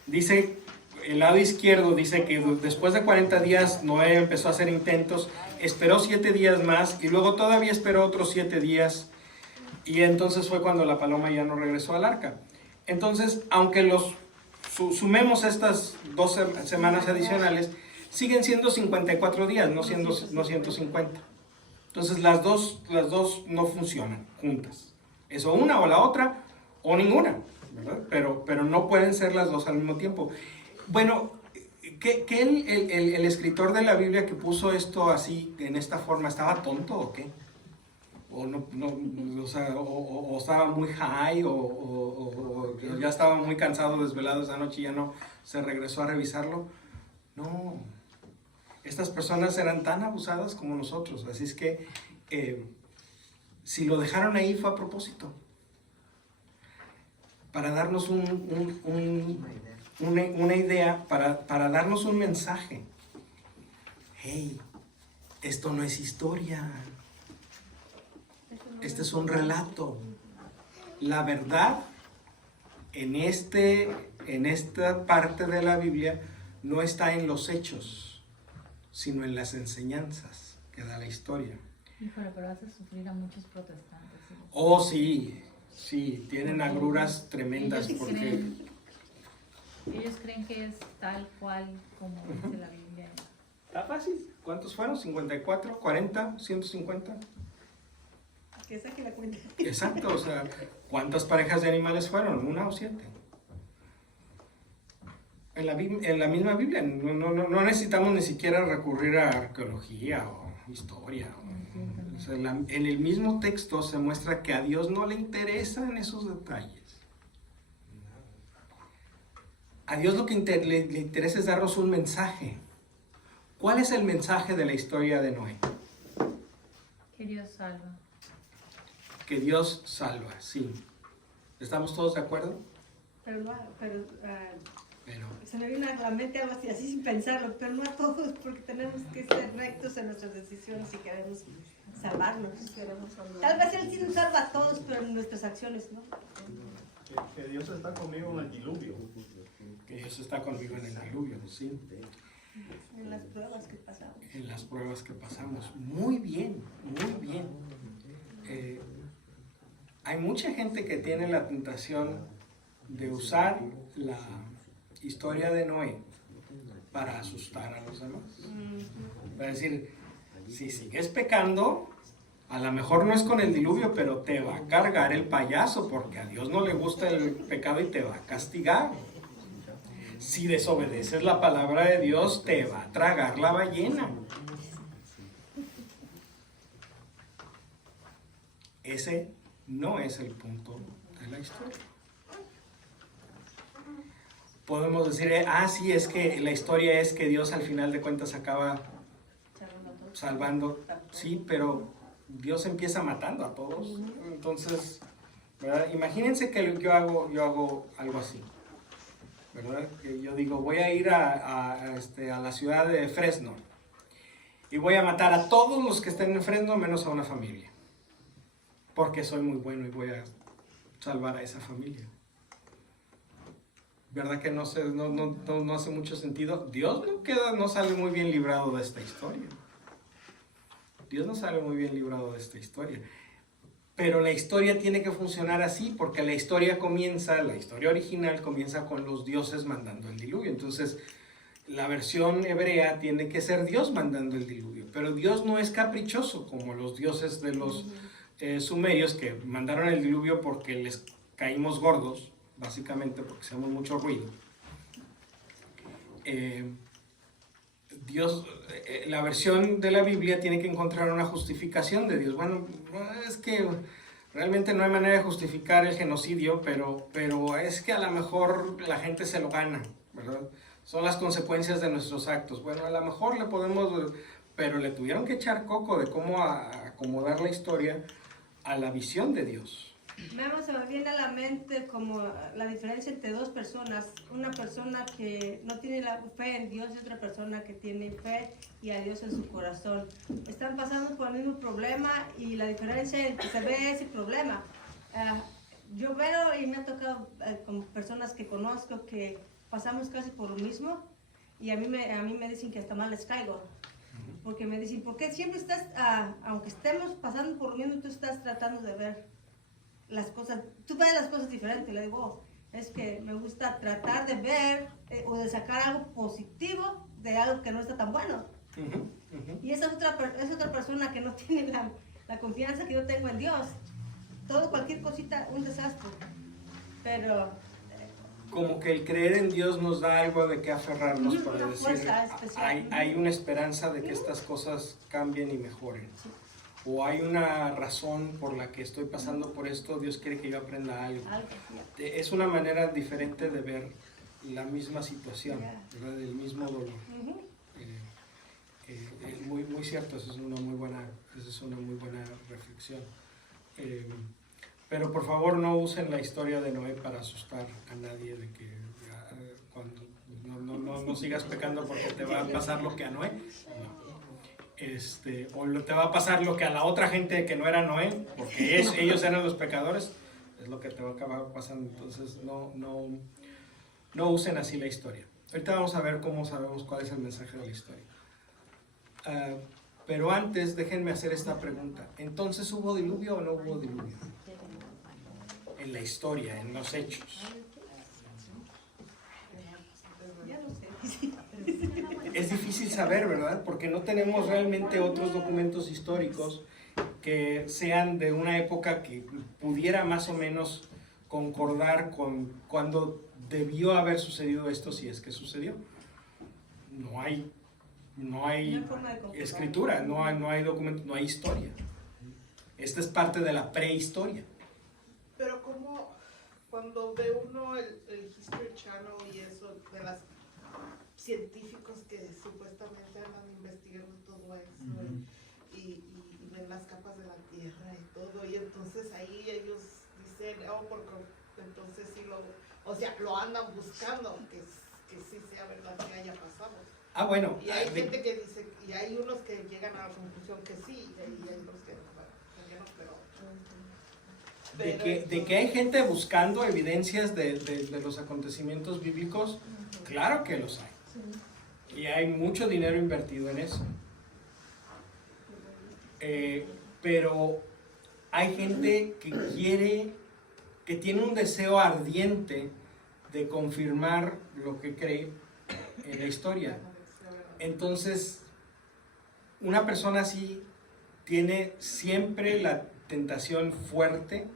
dice, el lado izquierdo dice que después de 40 días Noé empezó a hacer intentos, esperó 7 días más y luego todavía esperó otros 7 días y entonces fue cuando la paloma ya no regresó al arca. Entonces, aunque sumemos estas 2 semanas adicionales, siguen siendo 54 días, no 150. Entonces las dos no funcionan juntas. Es o una o la otra, o ninguna, ¿verdad? Pero no pueden ser las dos al mismo tiempo. Bueno, ¿que el escritor de la Biblia que puso esto así, en esta forma, estaba tonto o qué? O o estaba muy high, o ya estaba muy cansado, desvelado esa noche y ya no se regresó a revisarlo. No, estas personas eran tan abusadas como nosotros, así es que si lo dejaron ahí fue a propósito, para darnos una idea, para darnos un mensaje. Hey, esto no es historia, este es un relato. la verdad en esta parte de la Biblia no está en los hechos, sino en las enseñanzas que da la historia. Híjole, pero hace sufrir a muchos protestantes. ¿Sí? Oh, sí, sí, tienen agruras tremendas porque... Ellos creen que es tal cual como dice la Biblia. Está fácil. ¿Cuántos fueron? ¿54? ¿40? ¿150? Que saque la cuenta. Exacto, o sea, ¿cuántas parejas de animales fueron? ¿1 o 7? En la misma Biblia, no necesitamos ni siquiera recurrir a arqueología o historia. O sea, en el mismo texto se muestra que a Dios no le interesan esos detalles. A Dios lo que le interesa es darnos un mensaje. ¿Cuál es el mensaje de la historia de Noé? Que Dios salva. Que Dios salva, sí. ¿Estamos todos de acuerdo? Pero Pero se me vino a la mente algo así sin pensarlo, pero no a todos, porque tenemos que ser rectos en nuestras decisiones si queremos salvarnos. Tal vez Él sí nos salva a todos, pero en nuestras acciones no. Que Dios está conmigo en el diluvio. que Dios está conmigo en el diluvio, sí. En las pruebas que pasamos. En las pruebas que pasamos. Muy bien, muy bien. Hay mucha gente que tiene la tentación de usar la historia de Noé para asustar a los demás. Para decir, si sigues pecando, a lo mejor no es con el diluvio, pero te va a cargar el payaso, porque a Dios no le gusta el pecado y te va a castigar. Si desobedeces la palabra de Dios, te va a tragar la ballena. Ese no es el punto de la historia. Podemos decir, sí, es que la historia es que Dios al final de cuentas acaba salvando. Sí, pero Dios empieza matando a todos. Entonces, ¿verdad? Imagínense que yo hago algo así, ¿verdad? Que yo digo, voy a ir a la ciudad de Fresno y voy a matar a todos los que estén en Fresno menos a una familia, porque soy muy bueno y voy a salvar a esa familia. ¿Verdad que no hace mucho sentido? Dios no sale muy bien librado de esta historia. Dios no sale muy bien librado de esta historia. Pero la historia tiene que funcionar así, porque la historia original comienza con los dioses mandando el diluvio. Entonces, la versión hebrea tiene que ser Dios mandando el diluvio. Pero Dios no es caprichoso como los dioses de los sumerios, que mandaron el diluvio porque les caímos gordos, básicamente porque hacemos mucho ruido. La versión de la Biblia tiene que encontrar una justificación de Dios. Bueno, es que realmente no hay manera de justificar el genocidio, pero es que a lo mejor la gente se lo gana, ¿verdad? Son las consecuencias de nuestros actos. Bueno, a lo mejor le podemos, pero le tuvieron que echar coco de cómo acomodar la historia a la visión de Dios. Se me viene a la mente como la diferencia entre dos personas. Una persona que no tiene la fe en Dios y otra persona que tiene fe y a Dios en su corazón. Están pasando por el mismo problema y la diferencia en que se ve ese problema. Yo veo y me ha tocado con personas que conozco que pasamos casi por lo mismo y a mí me dicen que hasta mal les caigo. Porque me dicen, ¿por qué siempre estás, aunque estemos pasando por lo mismo, tú estás tratando de ver las cosas, tú ves las cosas diferentes? Le digo, es que me gusta tratar de ver o de sacar algo positivo de algo que no está tan bueno. Y esa es otra persona que no tiene la confianza que yo tengo en Dios. Cualquier cosita, un desastre. Pero como que el creer en Dios nos da algo de qué aferrarnos para decir, hay una esperanza de que estas cosas cambien y mejoren. Sí. O hay una razón por la que estoy pasando por esto, Dios quiere que yo aprenda algo. Es una manera diferente de ver la misma situación, ¿verdad? El mismo dolor. Muy, muy cierto, esa es una muy buena reflexión. Pero por favor no usen la historia de Noé para asustar a nadie de que cuando no sigas pecando porque te va a pasar lo que a Noé. No. O te va a pasar lo que a la otra gente que no era Noé, porque ellos eran los pecadores. es lo que te va a acabar pasando. Entonces no usen así la historia. Ahorita vamos a ver cómo sabemos cuál es el mensaje de la historia. Pero antes, déjenme hacer esta pregunta. ¿Entonces hubo diluvio o no hubo diluvio? En la historia, en los hechos. Ya lo sé. Es difícil saber, ¿verdad? Porque no tenemos realmente otros documentos históricos que sean de una época que pudiera más o menos concordar con cuando debió haber sucedido esto, si es que sucedió. No hay No hay forma de comprobar. escritura, no hay documento, no hay historia. Esta es parte de la prehistoria. Pero como cuando ve uno el History Channel y eso, de los científicos que supuestamente andan investigando todo eso y ven las capas de la Tierra y todo, y entonces ahí ellos dicen, oh, porque entonces sí lo andan buscando, que sí sea verdad que haya pasado. Ah, bueno. Y hay gente que dice, y hay unos que llegan a la conclusión que sí, y hay otros que no, bueno, que no, pero... De que hay gente buscando evidencias de los acontecimientos bíblicos, claro que los hay. Y hay mucho dinero invertido en eso. Pero hay gente que tiene un deseo ardiente de confirmar lo que cree en la historia. Entonces, una persona así tiene siempre la tentación fuerte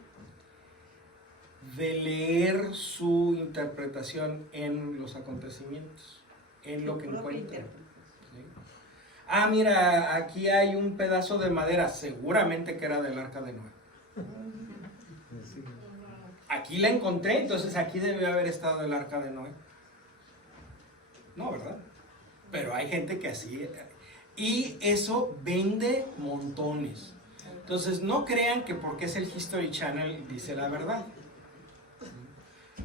de leer su interpretación en los acontecimientos, en lo que encuentra. ¿Sí? Ah, mira, aquí hay un pedazo de madera, seguramente que era del arca de Noé. Aquí la encontré, entonces aquí debió haber estado el arca de Noé. No, ¿verdad? Pero hay gente que así... Y eso vende montones. Entonces no crean que porque es el History Channel dice la verdad.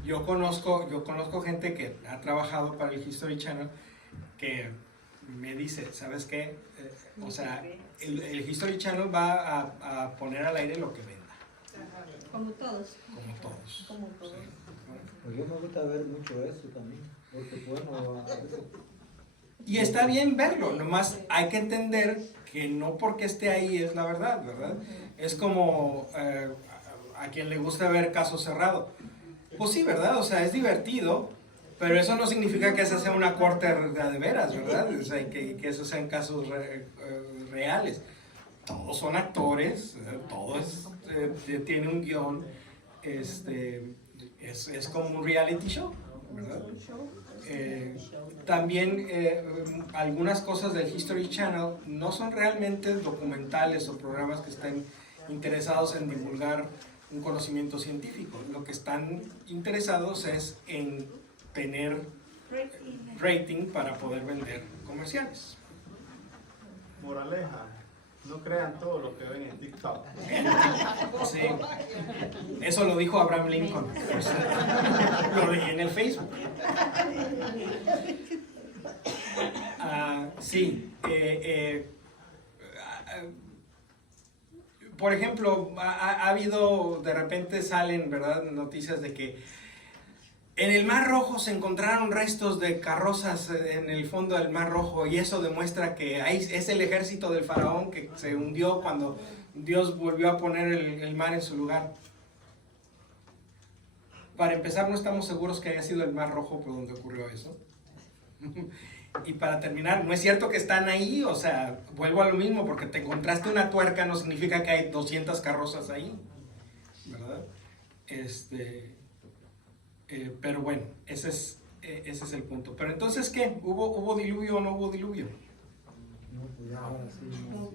Yo conozco gente que ha trabajado para el History Channel que me dice, ¿sabes qué? O sea, el History Channel va a poner al aire lo que venda. Como todos. Como todos. Como todos. Sí. Pues yo me gusta ver mucho eso también, porque bueno, Y está bien verlo, nomás hay que entender que no porque esté ahí es la verdad, ¿verdad? Es como a quien le gusta ver Caso Cerrado. Pues sí, ¿verdad? O sea, es divertido, pero eso no significa que esa sea una corte de veras, ¿verdad? O sea, que esos sean casos reales. Todos son actores, todos tiene un guión, es como un reality show, ¿verdad? También algunas cosas del History Channel no son realmente documentales o programas que estén interesados en divulgar un conocimiento científico. Lo que están interesados es en tener rating para poder vender comerciales. Moraleja, no crean todo lo que ven en TikTok. Sí. Eso lo dijo Abraham Lincoln. Lo leí en el Facebook. Sí. Por ejemplo, ha habido, de repente salen, ¿verdad?, noticias de que en el Mar Rojo se encontraron restos de carrozas en el fondo del Mar Rojo, y eso demuestra que ahí es el ejército del faraón que se hundió cuando Dios volvió a poner el mar en su lugar. Para empezar, no estamos seguros que haya sido el Mar Rojo por donde ocurrió eso. Y para terminar, no es cierto que están ahí, o sea, vuelvo a lo mismo, porque te encontraste una tuerca no significa que hay 200 carrozas ahí, ¿verdad? Pero bueno, ese es el punto. Pero entonces, ¿qué? ¿Hubo diluvio o no hubo diluvio? no, pues ya ahora sí. No.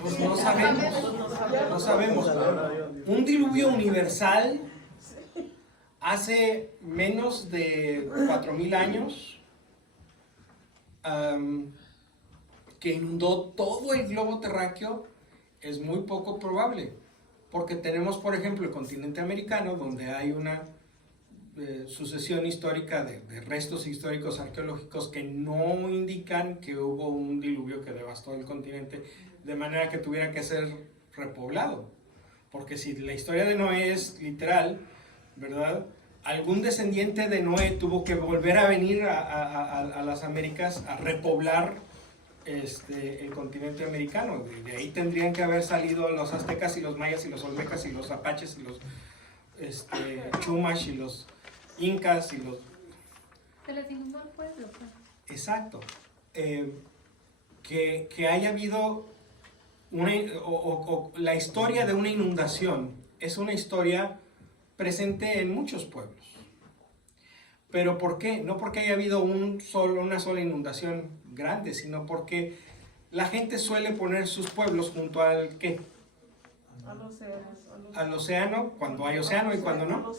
Pues no sabemos. Un diluvio universal hace menos de 4,000 años, que inundó todo el globo terráqueo, es muy poco probable, porque tenemos, por ejemplo, el continente americano, donde hay una sucesión histórica de restos históricos arqueológicos que no indican que hubo un diluvio que devastó el continente de manera que tuviera que ser repoblado. Porque si la historia de Noé es literal, ¿verdad? Algún descendiente de Noé tuvo que volver a venir a las Américas a repoblar el continente americano. De ahí tendrían que haber salido los aztecas y los mayas y los olmecas y los apaches y los chumash y los incas y los... Se les inundó el pueblo, pues. Exacto. Que haya habido la historia de una inundación es una historia presente en muchos pueblos. ¿Pero por qué? No porque haya habido una sola inundación grande, sino porque la gente suele poner sus pueblos junto al ¿qué? Al océano, cuando hay océano y cuando no.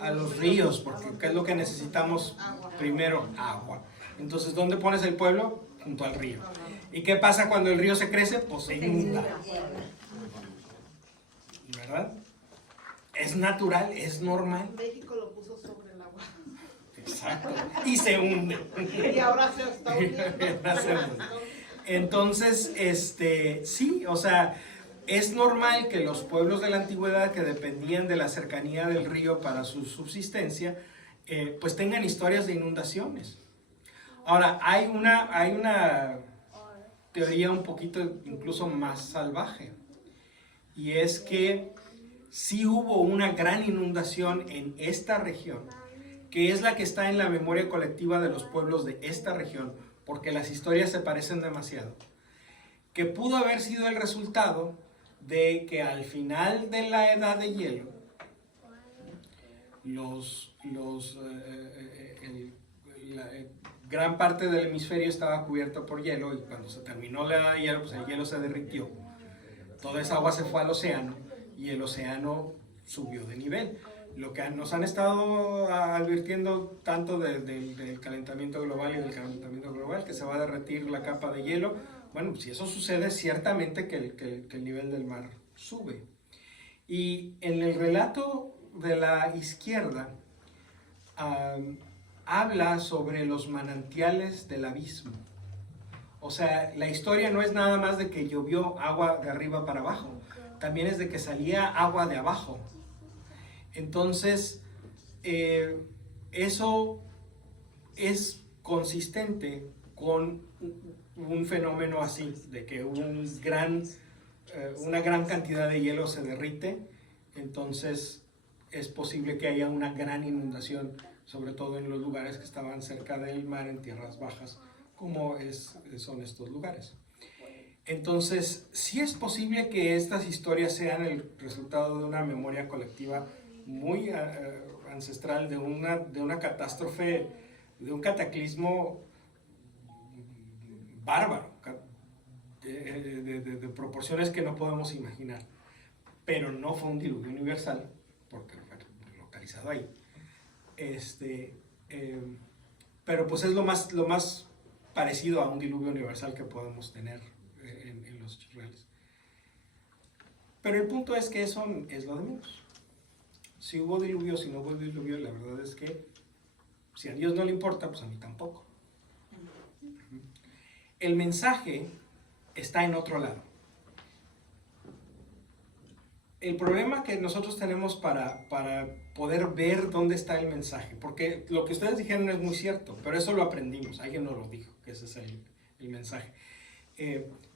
A los ríos, porque ¿qué es lo que necesitamos primero? Agua. Entonces, ¿dónde pones el pueblo? Junto al río. ¿Y qué pasa cuando el río se crece? Pues se inunda. ¿Verdad? Es natural, es normal. México lo puso sobre el agua. Exacto. Y se hunde. Y ahora se está hundiendo. Entonces, sí, o sea, es normal que los pueblos de la antigüedad que dependían de la cercanía del río para su subsistencia, pues tengan historias de inundaciones. Ahora, hay una teoría un poquito incluso más salvaje, y es que sí hubo una gran inundación en esta región, que es la que está en la memoria colectiva de los pueblos de esta región, porque las historias se parecen demasiado, que pudo haber sido el resultado de que al final de la edad de hielo, gran parte del hemisferio estaba cubierto por hielo, y cuando se terminó la edad de hielo, pues el hielo se derritió. Toda esa agua se fue al océano y el océano subió de nivel. Lo que nos han estado advirtiendo tanto del calentamiento global y del calentamiento global, que se va a derretir la capa de hielo. Bueno, si eso sucede, ciertamente que el nivel del mar sube. Y en el relato de la izquierda, habla sobre los manantiales del abismo. O sea, la historia no es nada más de que llovió agua de arriba para abajo, también es de que salía agua de abajo. Entonces, eso es consistente con un fenómeno así, de que una gran cantidad de hielo se derrite, entonces es posible que haya una gran inundación, sobre todo en los lugares que estaban cerca del mar, en tierras bajas, como son estos lugares. Entonces, sí es posible que estas historias sean el resultado de una memoria colectiva muy ancestral, de una catástrofe, de un cataclismo bárbaro, de proporciones que no podemos imaginar. Pero no fue un diluvio universal, porque fue localizado ahí. Pero pues es lo más parecido a un diluvio universal que podemos tener en los hechos reales. Pero el punto es que eso es lo de menos. Si hubo diluvio, si no hubo diluvio, la verdad es que si a Dios no le importa, pues a mí tampoco. El mensaje está en otro lado. El problema que nosotros tenemos para poder ver dónde está el mensaje, porque lo que ustedes dijeron es muy cierto, pero eso lo aprendimos, alguien nos lo dijo, que ese es el mensaje.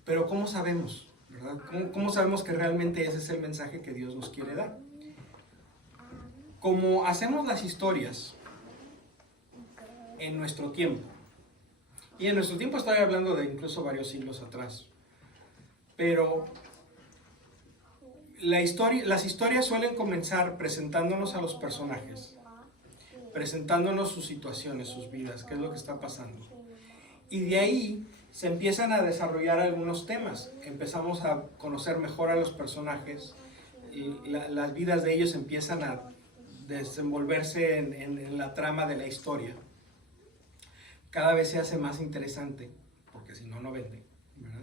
Pero ¿cómo sabemos, verdad? ¿Cómo sabemos que realmente ese es el mensaje que Dios nos quiere dar? Como hacemos las historias en nuestro tiempo, y en nuestro tiempo estoy hablando de incluso varios siglos atrás, pero las historias suelen comenzar presentándonos a los personajes, presentándonos sus situaciones, sus vidas, qué es lo que está pasando. Y de ahí se empiezan a desarrollar algunos temas. Empezamos a conocer mejor a los personajes, y las vidas de ellos empiezan a desenvolverse en la trama de la historia. Cada vez se hace más interesante, porque si no, no vende, ¿verdad?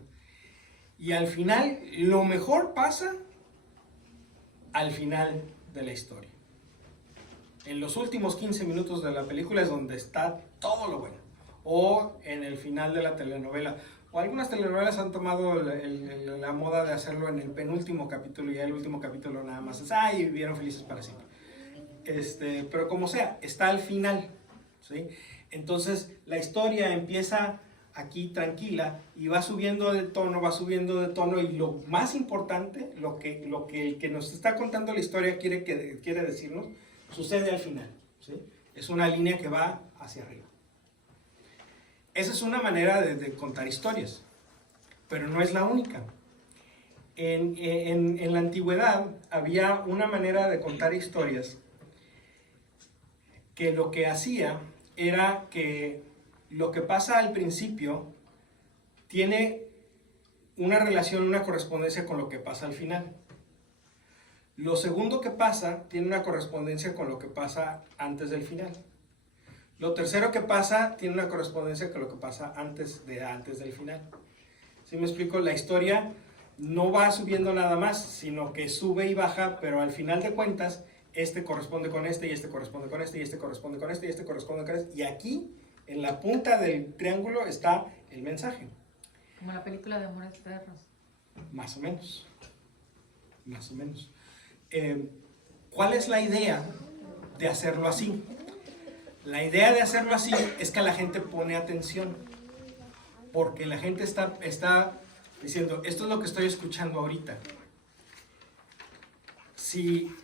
Y al final, lo mejor pasa al final de la historia. En los últimos 15 minutos de la película es donde está todo lo bueno. O en el final de la telenovela, o algunas telenovelas han tomado la moda de hacerlo en el penúltimo capítulo y el último capítulo nada más es, ay, vivieron felices para siempre. Pero como sea, está al final, ¿sí? Entonces la historia empieza aquí tranquila y va subiendo de tono y lo más importante, lo que el que nos está contando la historia quiere decirnos, sucede al final, ¿sí? Es una línea que va hacia arriba. Esa es una manera de contar historias, pero no es la única. En la antigüedad había una manera de contar historias que lo que hacía era que lo que pasa al principio tiene una relación, una correspondencia con lo que pasa al final. Lo segundo que pasa tiene una correspondencia con lo que pasa antes del final. Lo tercero que pasa tiene una correspondencia con lo que pasa antes del final. ¿Sí me explico? La historia no va subiendo nada más, sino que sube y baja, pero al final de cuentas, este corresponde con este, y este corresponde con este, y este corresponde con este, y este corresponde con este. Y aquí, en la punta del triángulo, está el mensaje. Como la película de Amores Perros. Más o menos. Más o menos. ¿Cuál es la idea de hacerlo así? La idea de hacerlo así es que la gente pone atención. Porque la gente está diciendo, esto es lo que estoy escuchando ahorita. Si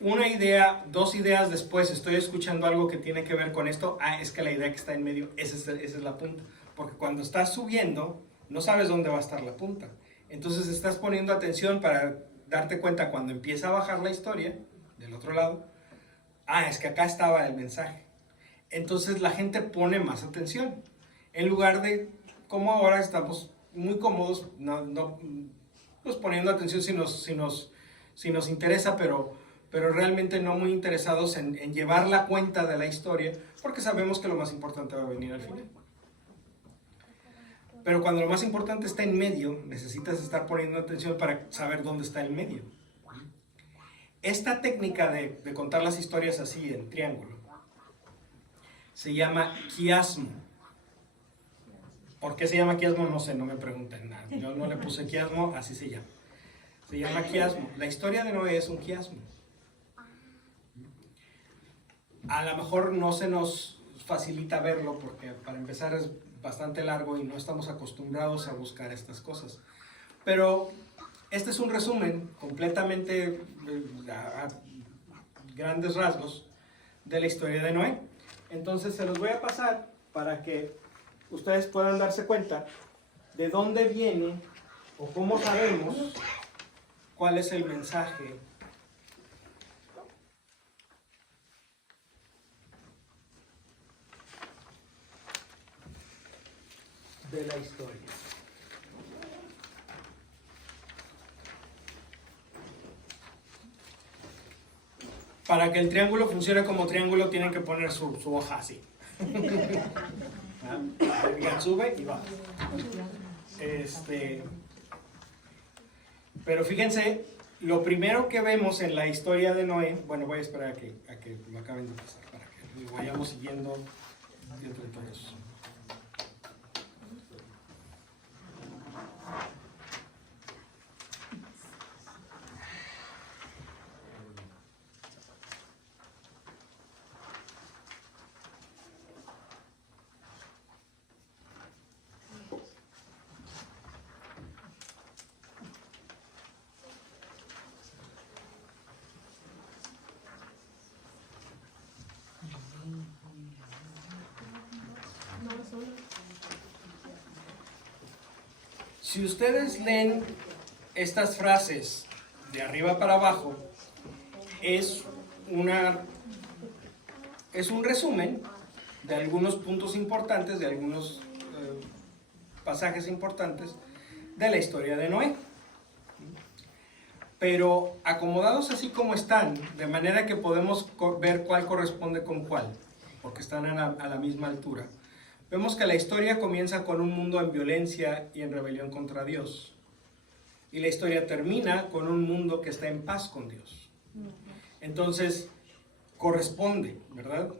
una idea, dos ideas después estoy escuchando algo que tiene que ver con esto, es que la idea que está en medio, esa es la punta. Porque cuando estás subiendo, no sabes dónde va a estar la punta. Entonces estás poniendo atención para darte cuenta cuando empieza a bajar la historia, del otro lado, es que acá estaba el mensaje. Entonces la gente pone más atención. En lugar de, como ahora estamos muy cómodos, no pues poniendo atención si nos interesa, pero realmente no muy interesados en llevar la cuenta de la historia, porque sabemos que lo más importante va a venir al final. Pero cuando lo más importante está en medio, necesitas estar poniendo atención para saber dónde está el medio. Esta técnica de contar las historias así, en triángulo, se llama quiasmo. ¿Por qué se llama quiasmo? No sé, no me pregunten nada. Yo no le puse quiasmo, así se llama. Se llama quiasmo. La historia de Noé es un quiasmo. A lo mejor no se nos facilita verlo porque para empezar es bastante largo y no estamos acostumbrados a buscar estas cosas. Pero este es un resumen completamente a grandes rasgos de la historia de Noé. Entonces se los voy a pasar para que ustedes puedan darse cuenta de dónde viene o cómo sabemos cuál es el mensaje de la historia. Para que el triángulo funcione como triángulo tienen que poner su hoja así. Sube y baja. Pero fíjense, lo primero que vemos en la historia de Noé, bueno, voy a esperar a que lo acaben de pasar para que lo vayamos siguiendo entre todos. Si ustedes leen estas frases de arriba para abajo, es un resumen de algunos puntos importantes, de algunos pasajes importantes de la historia de Noé. Pero acomodados así como están, de manera que podemos ver cuál corresponde con cuál, porque están a la misma altura. Vemos que la historia comienza con un mundo en violencia y en rebelión contra Dios. Y la historia termina con un mundo que está en paz con Dios. Entonces, corresponde, ¿verdad?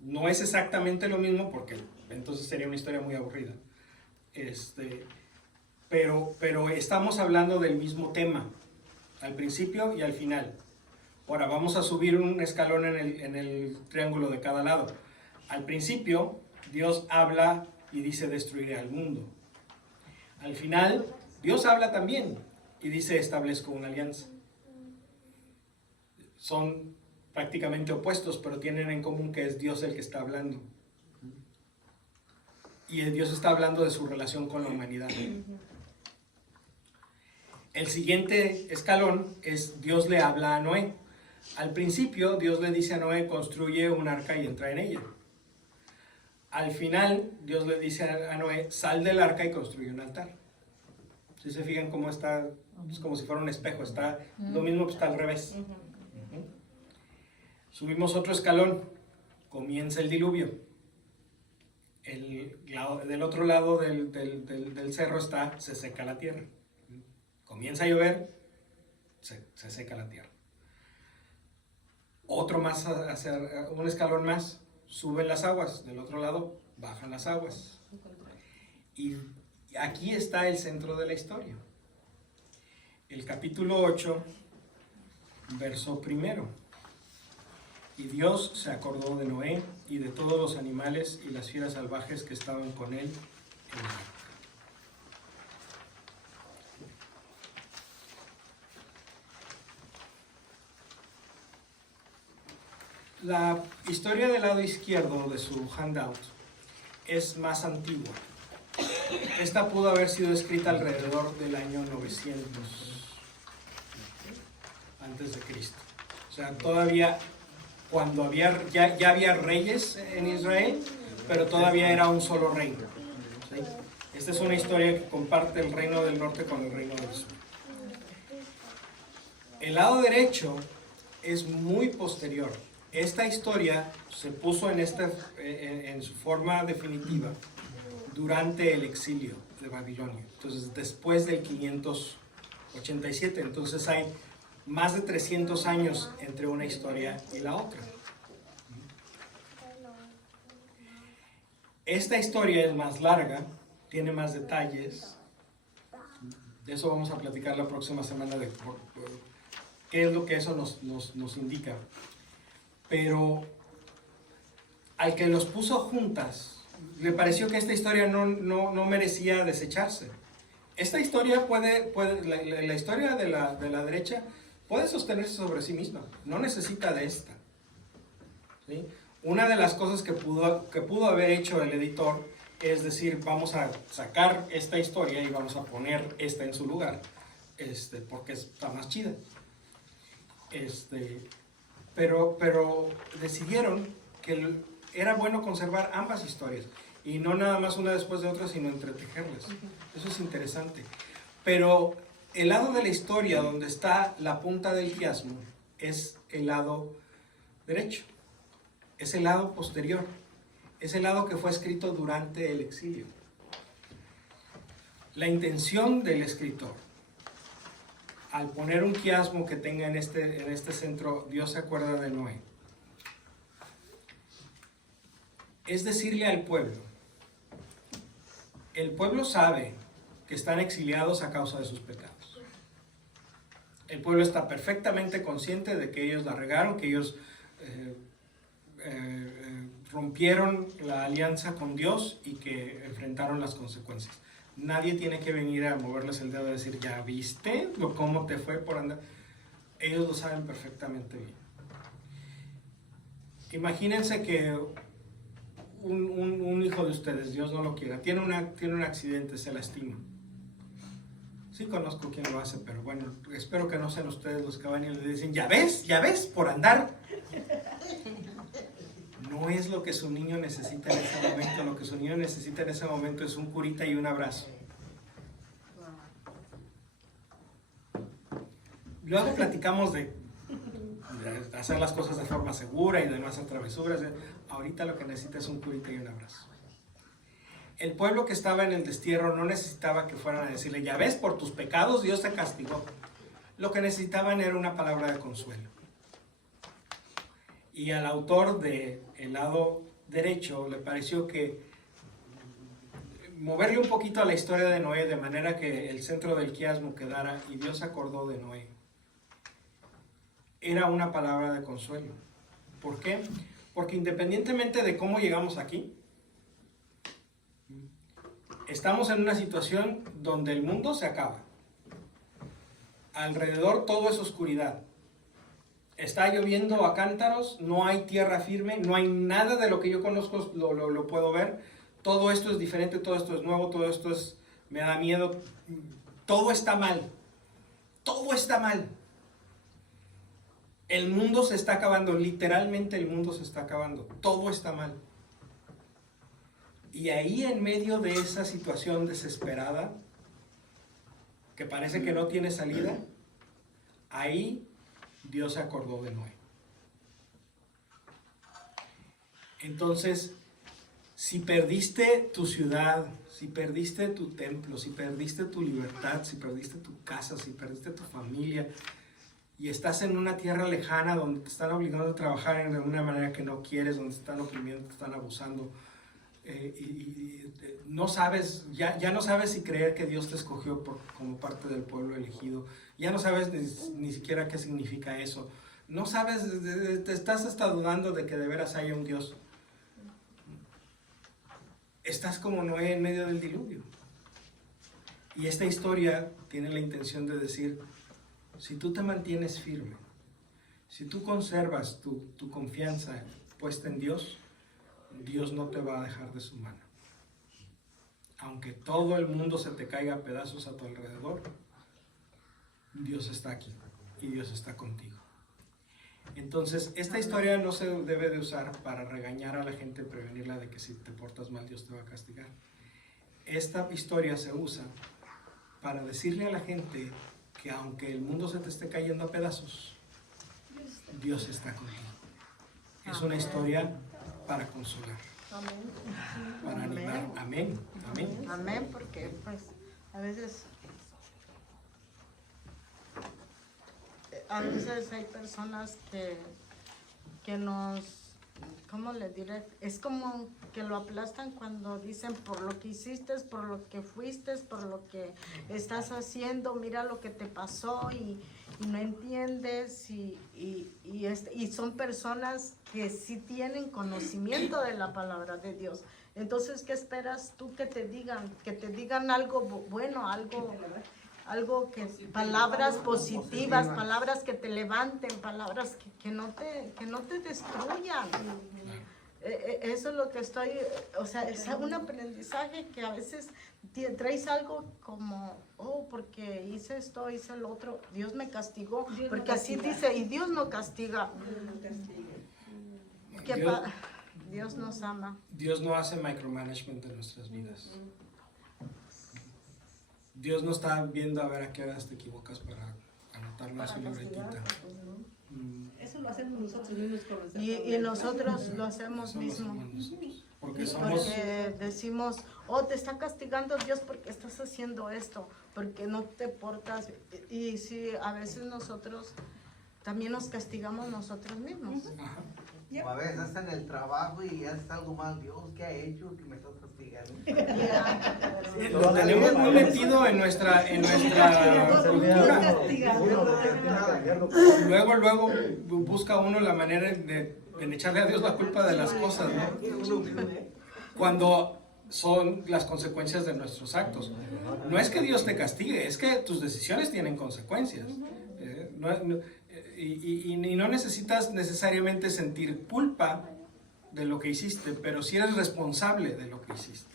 No es exactamente lo mismo porque entonces sería una historia muy aburrida. Pero estamos hablando del mismo tema, al principio y al final. Ahora vamos a subir un escalón en el triángulo de cada lado. Al principio, Dios habla y dice destruiré al mundo. Al final, Dios habla también y dice establezco una alianza. Son prácticamente opuestos, pero tienen en común que es Dios el que está hablando. Y Dios está hablando de su relación con la humanidad. El siguiente escalón es Dios le habla a Noé. Al principio, Dios le dice a Noé, construye un arca y entra en ella. Al final, Dios le dice a Noé, sal del arca y construye un altar. Si se fijan cómo está, es como si fuera un espejo, está lo mismo, está al revés. Subimos otro escalón, comienza el diluvio. Del otro lado del cerro se seca la tierra. Comienza a llover, se seca la tierra. Otro más, un escalón más, suben las aguas, del otro lado bajan las aguas. Y aquí está el centro de la historia. El capítulo 8, verso 1. Y Dios se acordó de Noé y de todos los animales y las fieras salvajes que estaban con él en el arca. La historia del lado izquierdo de su handout es más antigua. Esta pudo haber sido escrita alrededor del año 900 antes de Cristo. O sea, todavía cuando ya había reyes en Israel, pero todavía era un solo reino. ¿Sí? Esta es una historia que comparte el reino del norte con el reino del sur. El lado derecho es muy posterior. Esta historia se puso en su forma definitiva durante el exilio de Babilonia. Entonces, después del 587. Entonces, hay más de 300 años entre una historia y la otra. Esta historia es más larga, tiene más detalles. De eso vamos a platicar la próxima semana, de qué es lo que eso nos indica. Pero al que los puso juntas, le pareció que esta historia no merecía desecharse. Esta historia la historia de la derecha puede sostenerse sobre sí misma, no necesita de esta. ¿Sí? Una de las cosas que pudo haber hecho el editor es decir, vamos a sacar esta historia y vamos a poner esta en su lugar, porque está más chida. Pero decidieron que era bueno conservar ambas historias y no nada más una después de otra, sino entretejerlas. Eso es interesante. Pero el lado de la historia donde está la punta del quiasmo es el lado derecho, es el lado posterior, es el lado que fue escrito durante el exilio. La intención del escritor, al poner un quiasmo que tenga en este centro, Dios se acuerda de Noé, es decirle al pueblo, el pueblo sabe que están exiliados a causa de sus pecados. El pueblo está perfectamente consciente de que ellos la regaron, que ellos rompieron la alianza con Dios y que enfrentaron las consecuencias. Nadie tiene que venir a moverles el dedo y decir, ¿ya viste cómo te fue por andar? Ellos lo saben perfectamente bien. Imagínense que un hijo de ustedes, Dios no lo quiera, tiene un accidente, se lastima. Sí conozco quién lo hace, pero bueno, espero que no sean ustedes los que van y le dicen, ¿ya ves, por andar? No es lo que su niño necesita en ese momento. Lo que su niño necesita en ese momento es un curita y un abrazo. Luego platicamos de hacer las cosas de forma segura y de no hacer travesuras. Ahorita lo que necesita es un curita y un abrazo. El pueblo que estaba en el destierro no necesitaba que fueran a decirle, ya ves, por tus pecados Dios te castigó. Lo que necesitaban era una palabra de consuelo. Y al autor del lado derecho le pareció que moverle un poquito a la historia de Noé, de manera que el centro del quiasmo quedara y Dios se acordó de Noé. Era una palabra de consuelo. ¿Por qué? Porque independientemente de cómo llegamos aquí, estamos en una situación donde el mundo se acaba. Alrededor todo es oscuridad. Está lloviendo a cántaros, no hay tierra firme, no hay nada de lo que yo conozco, lo puedo ver. Todo esto es diferente, todo esto es nuevo, todo esto me da miedo. Todo está mal. Todo está mal. El mundo se está acabando, literalmente el mundo se está acabando. Todo está mal. Y ahí en medio de esa situación desesperada, que parece que no tiene salida, ahí Dios se acordó de Noé. Entonces, si perdiste tu ciudad, si perdiste tu templo, si perdiste tu libertad, si perdiste tu casa, si perdiste tu familia, y estás en una tierra lejana donde te están obligando a trabajar de una manera que no quieres, donde te están oprimiendo, te están abusando, no sabes, ya no sabes si creer que Dios te escogió como parte del pueblo elegido, ya no sabes ni siquiera qué significa eso, no sabes, te estás hasta dudando de que de veras haya un Dios. Estás como Noé en medio del diluvio. Y esta historia tiene la intención de decir, si tú te mantienes firme, si tú conservas tu confianza puesta en Dios, Dios no te va a dejar de su mano. Aunque todo el mundo se te caiga a pedazos a tu alrededor, Dios está aquí y Dios está contigo. Entonces, esta historia no se debe de usar para regañar a la gente, prevenirla de que si te portas mal Dios te va a castigar. Esta historia se usa para decirle a la gente que aunque el mundo se te esté cayendo a pedazos, Dios está contigo. Es una historia para consolar, para animar. Amén. Amén. Amén, porque pues a veces hay personas que nos, ¿cómo le diré? Es como que lo aplastan cuando dicen por lo que hiciste, por lo que fuiste, por lo que estás haciendo, mira lo que te pasó y no entiendes y son personas que sí tienen conocimiento de la palabra de Dios. Entonces, ¿qué esperas tú que te digan? Que te digan algo bueno, algo que, palabras positivas, palabras que te levanten, palabras que no te destruyan. Eso es lo que estoy, o sea, es un aprendizaje que a veces traes algo como, oh, porque hice esto, hice lo otro, Dios me castigó, porque así dice, y Dios no castiga. Dios nos ama. Dios no hace micromanagement de nuestras vidas. Dios no está viendo a ver a qué horas te equivocas para anotarlo en su libretita. Eso lo hacemos nosotros mismos con nuestra Y nosotros lo hacemos mismo. Porque somos... Porque decimos, oh, te está castigando Dios porque estás haciendo esto, porque no te portas. Y sí, a veces nosotros también nos castigamos nosotros mismos. Ajá. O a veces hasta en el trabajo y haces algo mal, Dios, ¿qué ha hecho que me estás castigando? Lo tenemos muy metido en nuestra cultura. Luego busca uno la manera de echarle a Dios la culpa de las cosas, ¿no? Cuando son las consecuencias de nuestros actos. No es que Dios te castigue, es que tus decisiones tienen consecuencias. Y no necesitas necesariamente sentir culpa de lo que hiciste, pero sí eres responsable de lo que hiciste.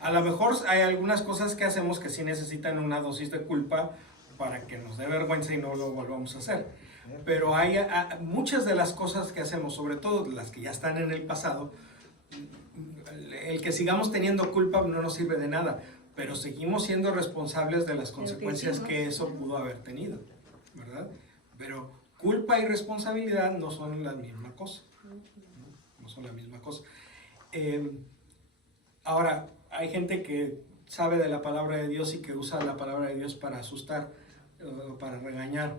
A lo mejor hay algunas cosas que hacemos que sí necesitan una dosis de culpa para que nos dé vergüenza y no lo volvamos a hacer. Pero hay muchas de las cosas que hacemos, sobre todo las que ya están en el pasado, el que sigamos teniendo culpa no nos sirve de nada, pero seguimos siendo responsables de las consecuencias que eso pudo haber tenido, ¿verdad? Pero culpa y responsabilidad no son la misma cosa. No son la misma cosa. Ahora, hay gente que sabe de la palabra de Dios y que usa la palabra de Dios para asustar, para regañar.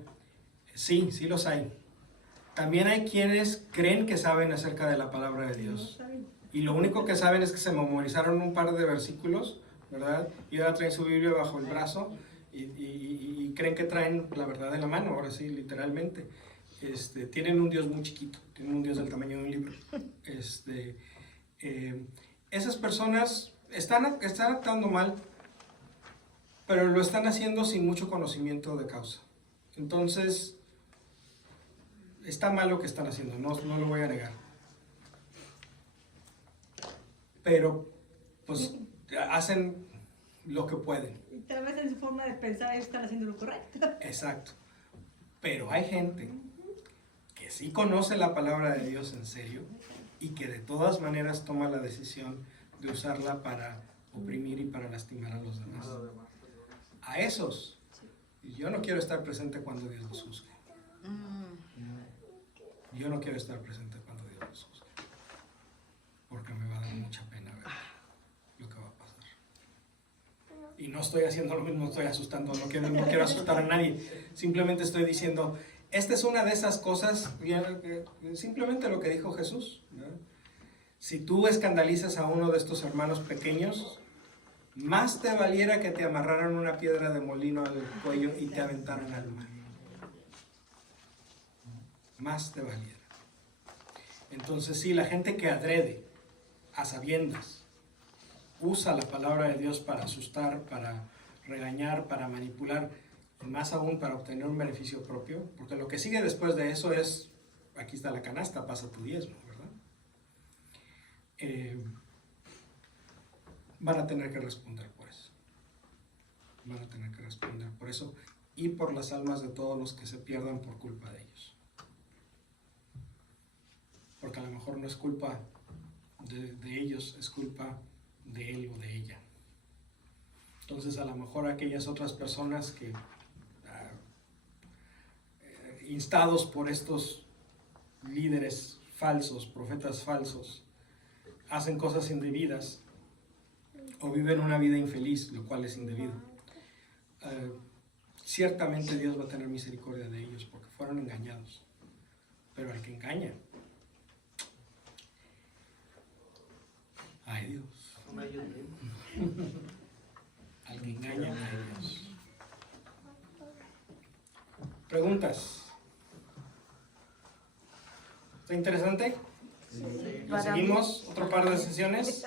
Sí, los hay. También hay quienes creen que saben acerca de la palabra de Dios Y lo único que saben es que se memorizaron un par de versículos, ¿verdad? Y ahora traen su Biblia bajo el brazo y creen que traen la verdad en la mano, ahora sí, literalmente. Tienen un Dios muy chiquito, tienen un Dios del tamaño de un libro. Esas personas están actuando mal, pero lo están haciendo sin mucho conocimiento de causa. Entonces, está mal lo que están haciendo, no lo voy a negar. Pero, pues, hacen lo que pueden. Y tal vez en su forma de pensar ellos están haciendo lo correcto. Exacto. Pero hay gente que sí conoce la palabra de Dios en serio y que de todas maneras toma la decisión de usarla para oprimir y para lastimar a los demás. A esos, yo no quiero estar presente cuando Dios los juzgue. Yo no quiero estar presente cuando Dios los juzgue. Porque me va a dar mucha pena ver lo que va a pasar. Y no estoy haciendo lo mismo, estoy asustando, no quiero asustar a nadie. Simplemente estoy diciendo, esta es una de esas cosas, simplemente lo que dijo Jesús, ¿verdad? Si tú escandalizas a uno de estos hermanos pequeños, más te valiera que te amarraran una piedra de molino al cuello y te aventaran al mar. Más te valiera. Entonces sí, la gente que adrede, a sabiendas, usa la palabra de Dios para asustar, para regañar, para manipular, y más aún para obtener un beneficio propio, porque lo que sigue después de eso es, aquí está la canasta, pasa tu diezmo, ¿verdad? Van a tener que responder por eso. Van a tener que responder por eso y por las almas de todos los que se pierdan por culpa de ellos. Porque a lo mejor no es culpa de ellos, es culpa de él o de ella. Entonces a lo mejor aquellas otras personas que instados por estos líderes falsos, profetas falsos, hacen cosas indebidas o viven una vida infeliz, lo cual es indebido. Ciertamente Dios va a tener misericordia de ellos porque fueron engañados. Pero al que engaña, ay Dios. Al que engaña, ay Dios. ¿Preguntas? ¿Está interesante? ¿Le seguimos otro par de sesiones?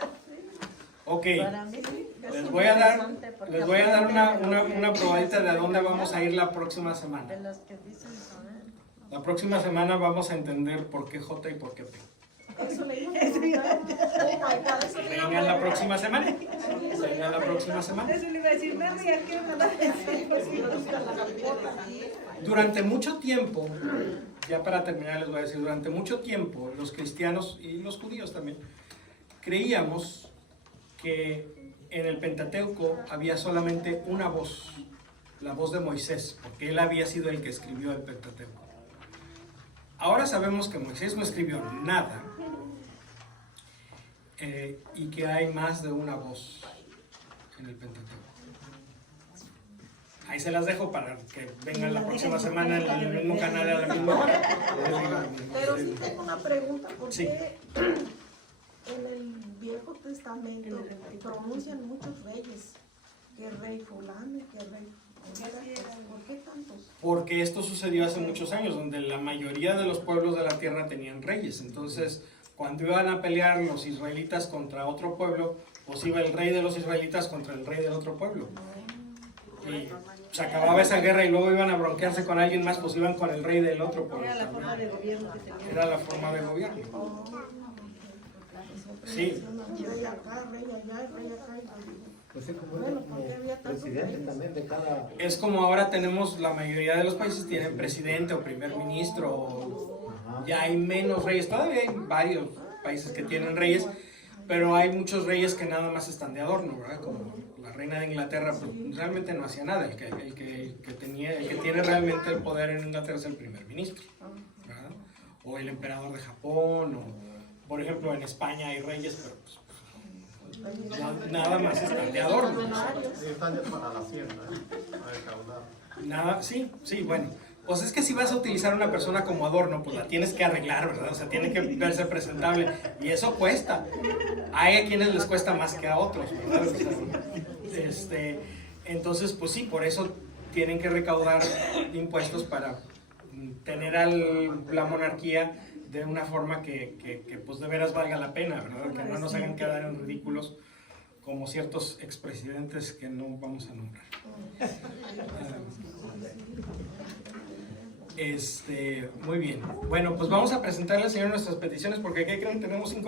Ok. Les voy a dar una probadita de a dónde vamos a ir la próxima semana. La próxima semana vamos a entender por qué J y por qué P. Eso le iba a preguntar. Vengan la próxima semana. Vengan la próxima semana. Eso le iba a decir, no, ya quiero mandar Durante mucho tiempo, ya para terminar les voy a decir, durante mucho tiempo los cristianos y los judíos también creíamos que en el Pentateuco había solamente una voz, la voz de Moisés, porque él había sido el que escribió el Pentateuco. Ahora sabemos que Moisés no escribió nada y que hay más de una voz en el Pentateuco. Ahí se las dejo para que vengan la próxima semana en el mismo canal a la misma hora. Pero sí tengo una pregunta, ¿por Sí. qué en el Viejo Testamento pronuncian muchos reyes? Que rey fulano, que rey... ¿Por qué tantos? Porque esto sucedió hace muchos años, donde la mayoría de los pueblos de la tierra tenían reyes. Entonces, cuando iban a pelear los israelitas contra otro pueblo, pues iba el rey de los israelitas contra el rey del otro pueblo. Y se acababa esa guerra y luego iban a bronquearse con alguien más, pues iban con el rey del otro pueblo. Era la forma de gobierno que tenía. Era la forma de gobierno. Sí. Rey acá, rey allá, rey acá. Pues sí, como Bueno, porque había tantos presidente reyes. también de cada... Es como ahora tenemos, la mayoría de los países tienen presidente o primer ministro, o ya hay menos reyes. Todavía hay varios países que tienen reyes, pero hay muchos reyes que nada más están de adorno, ¿verdad? Como la reina de Inglaterra, pues realmente no hacía nada. El que tiene realmente el poder en Inglaterra es el primer ministro, ¿verdad? O el emperador de Japón, o por ejemplo en España hay reyes, pero pues, nada más están de adorno. Sí, están para la hacienda, para recaudar. Nada, sí, bueno, Pues es que si vas a utilizar a una persona como adorno, pues la tienes que arreglar, ¿verdad? O sea, tiene que verse presentable. Y eso cuesta. Hay a quienes les cuesta más que a otros, ¿verdad? O sea, entonces, pues sí, por eso tienen que recaudar impuestos para tener la monarquía de una forma que pues de veras valga la pena, ¿verdad? Que no nos hagan quedar en ridículos como ciertos expresidentes que no vamos a nombrar. Muy bien. Bueno, pues vamos a presentarle al Señor nuestras peticiones porque ¿qué creen? Tenemos 5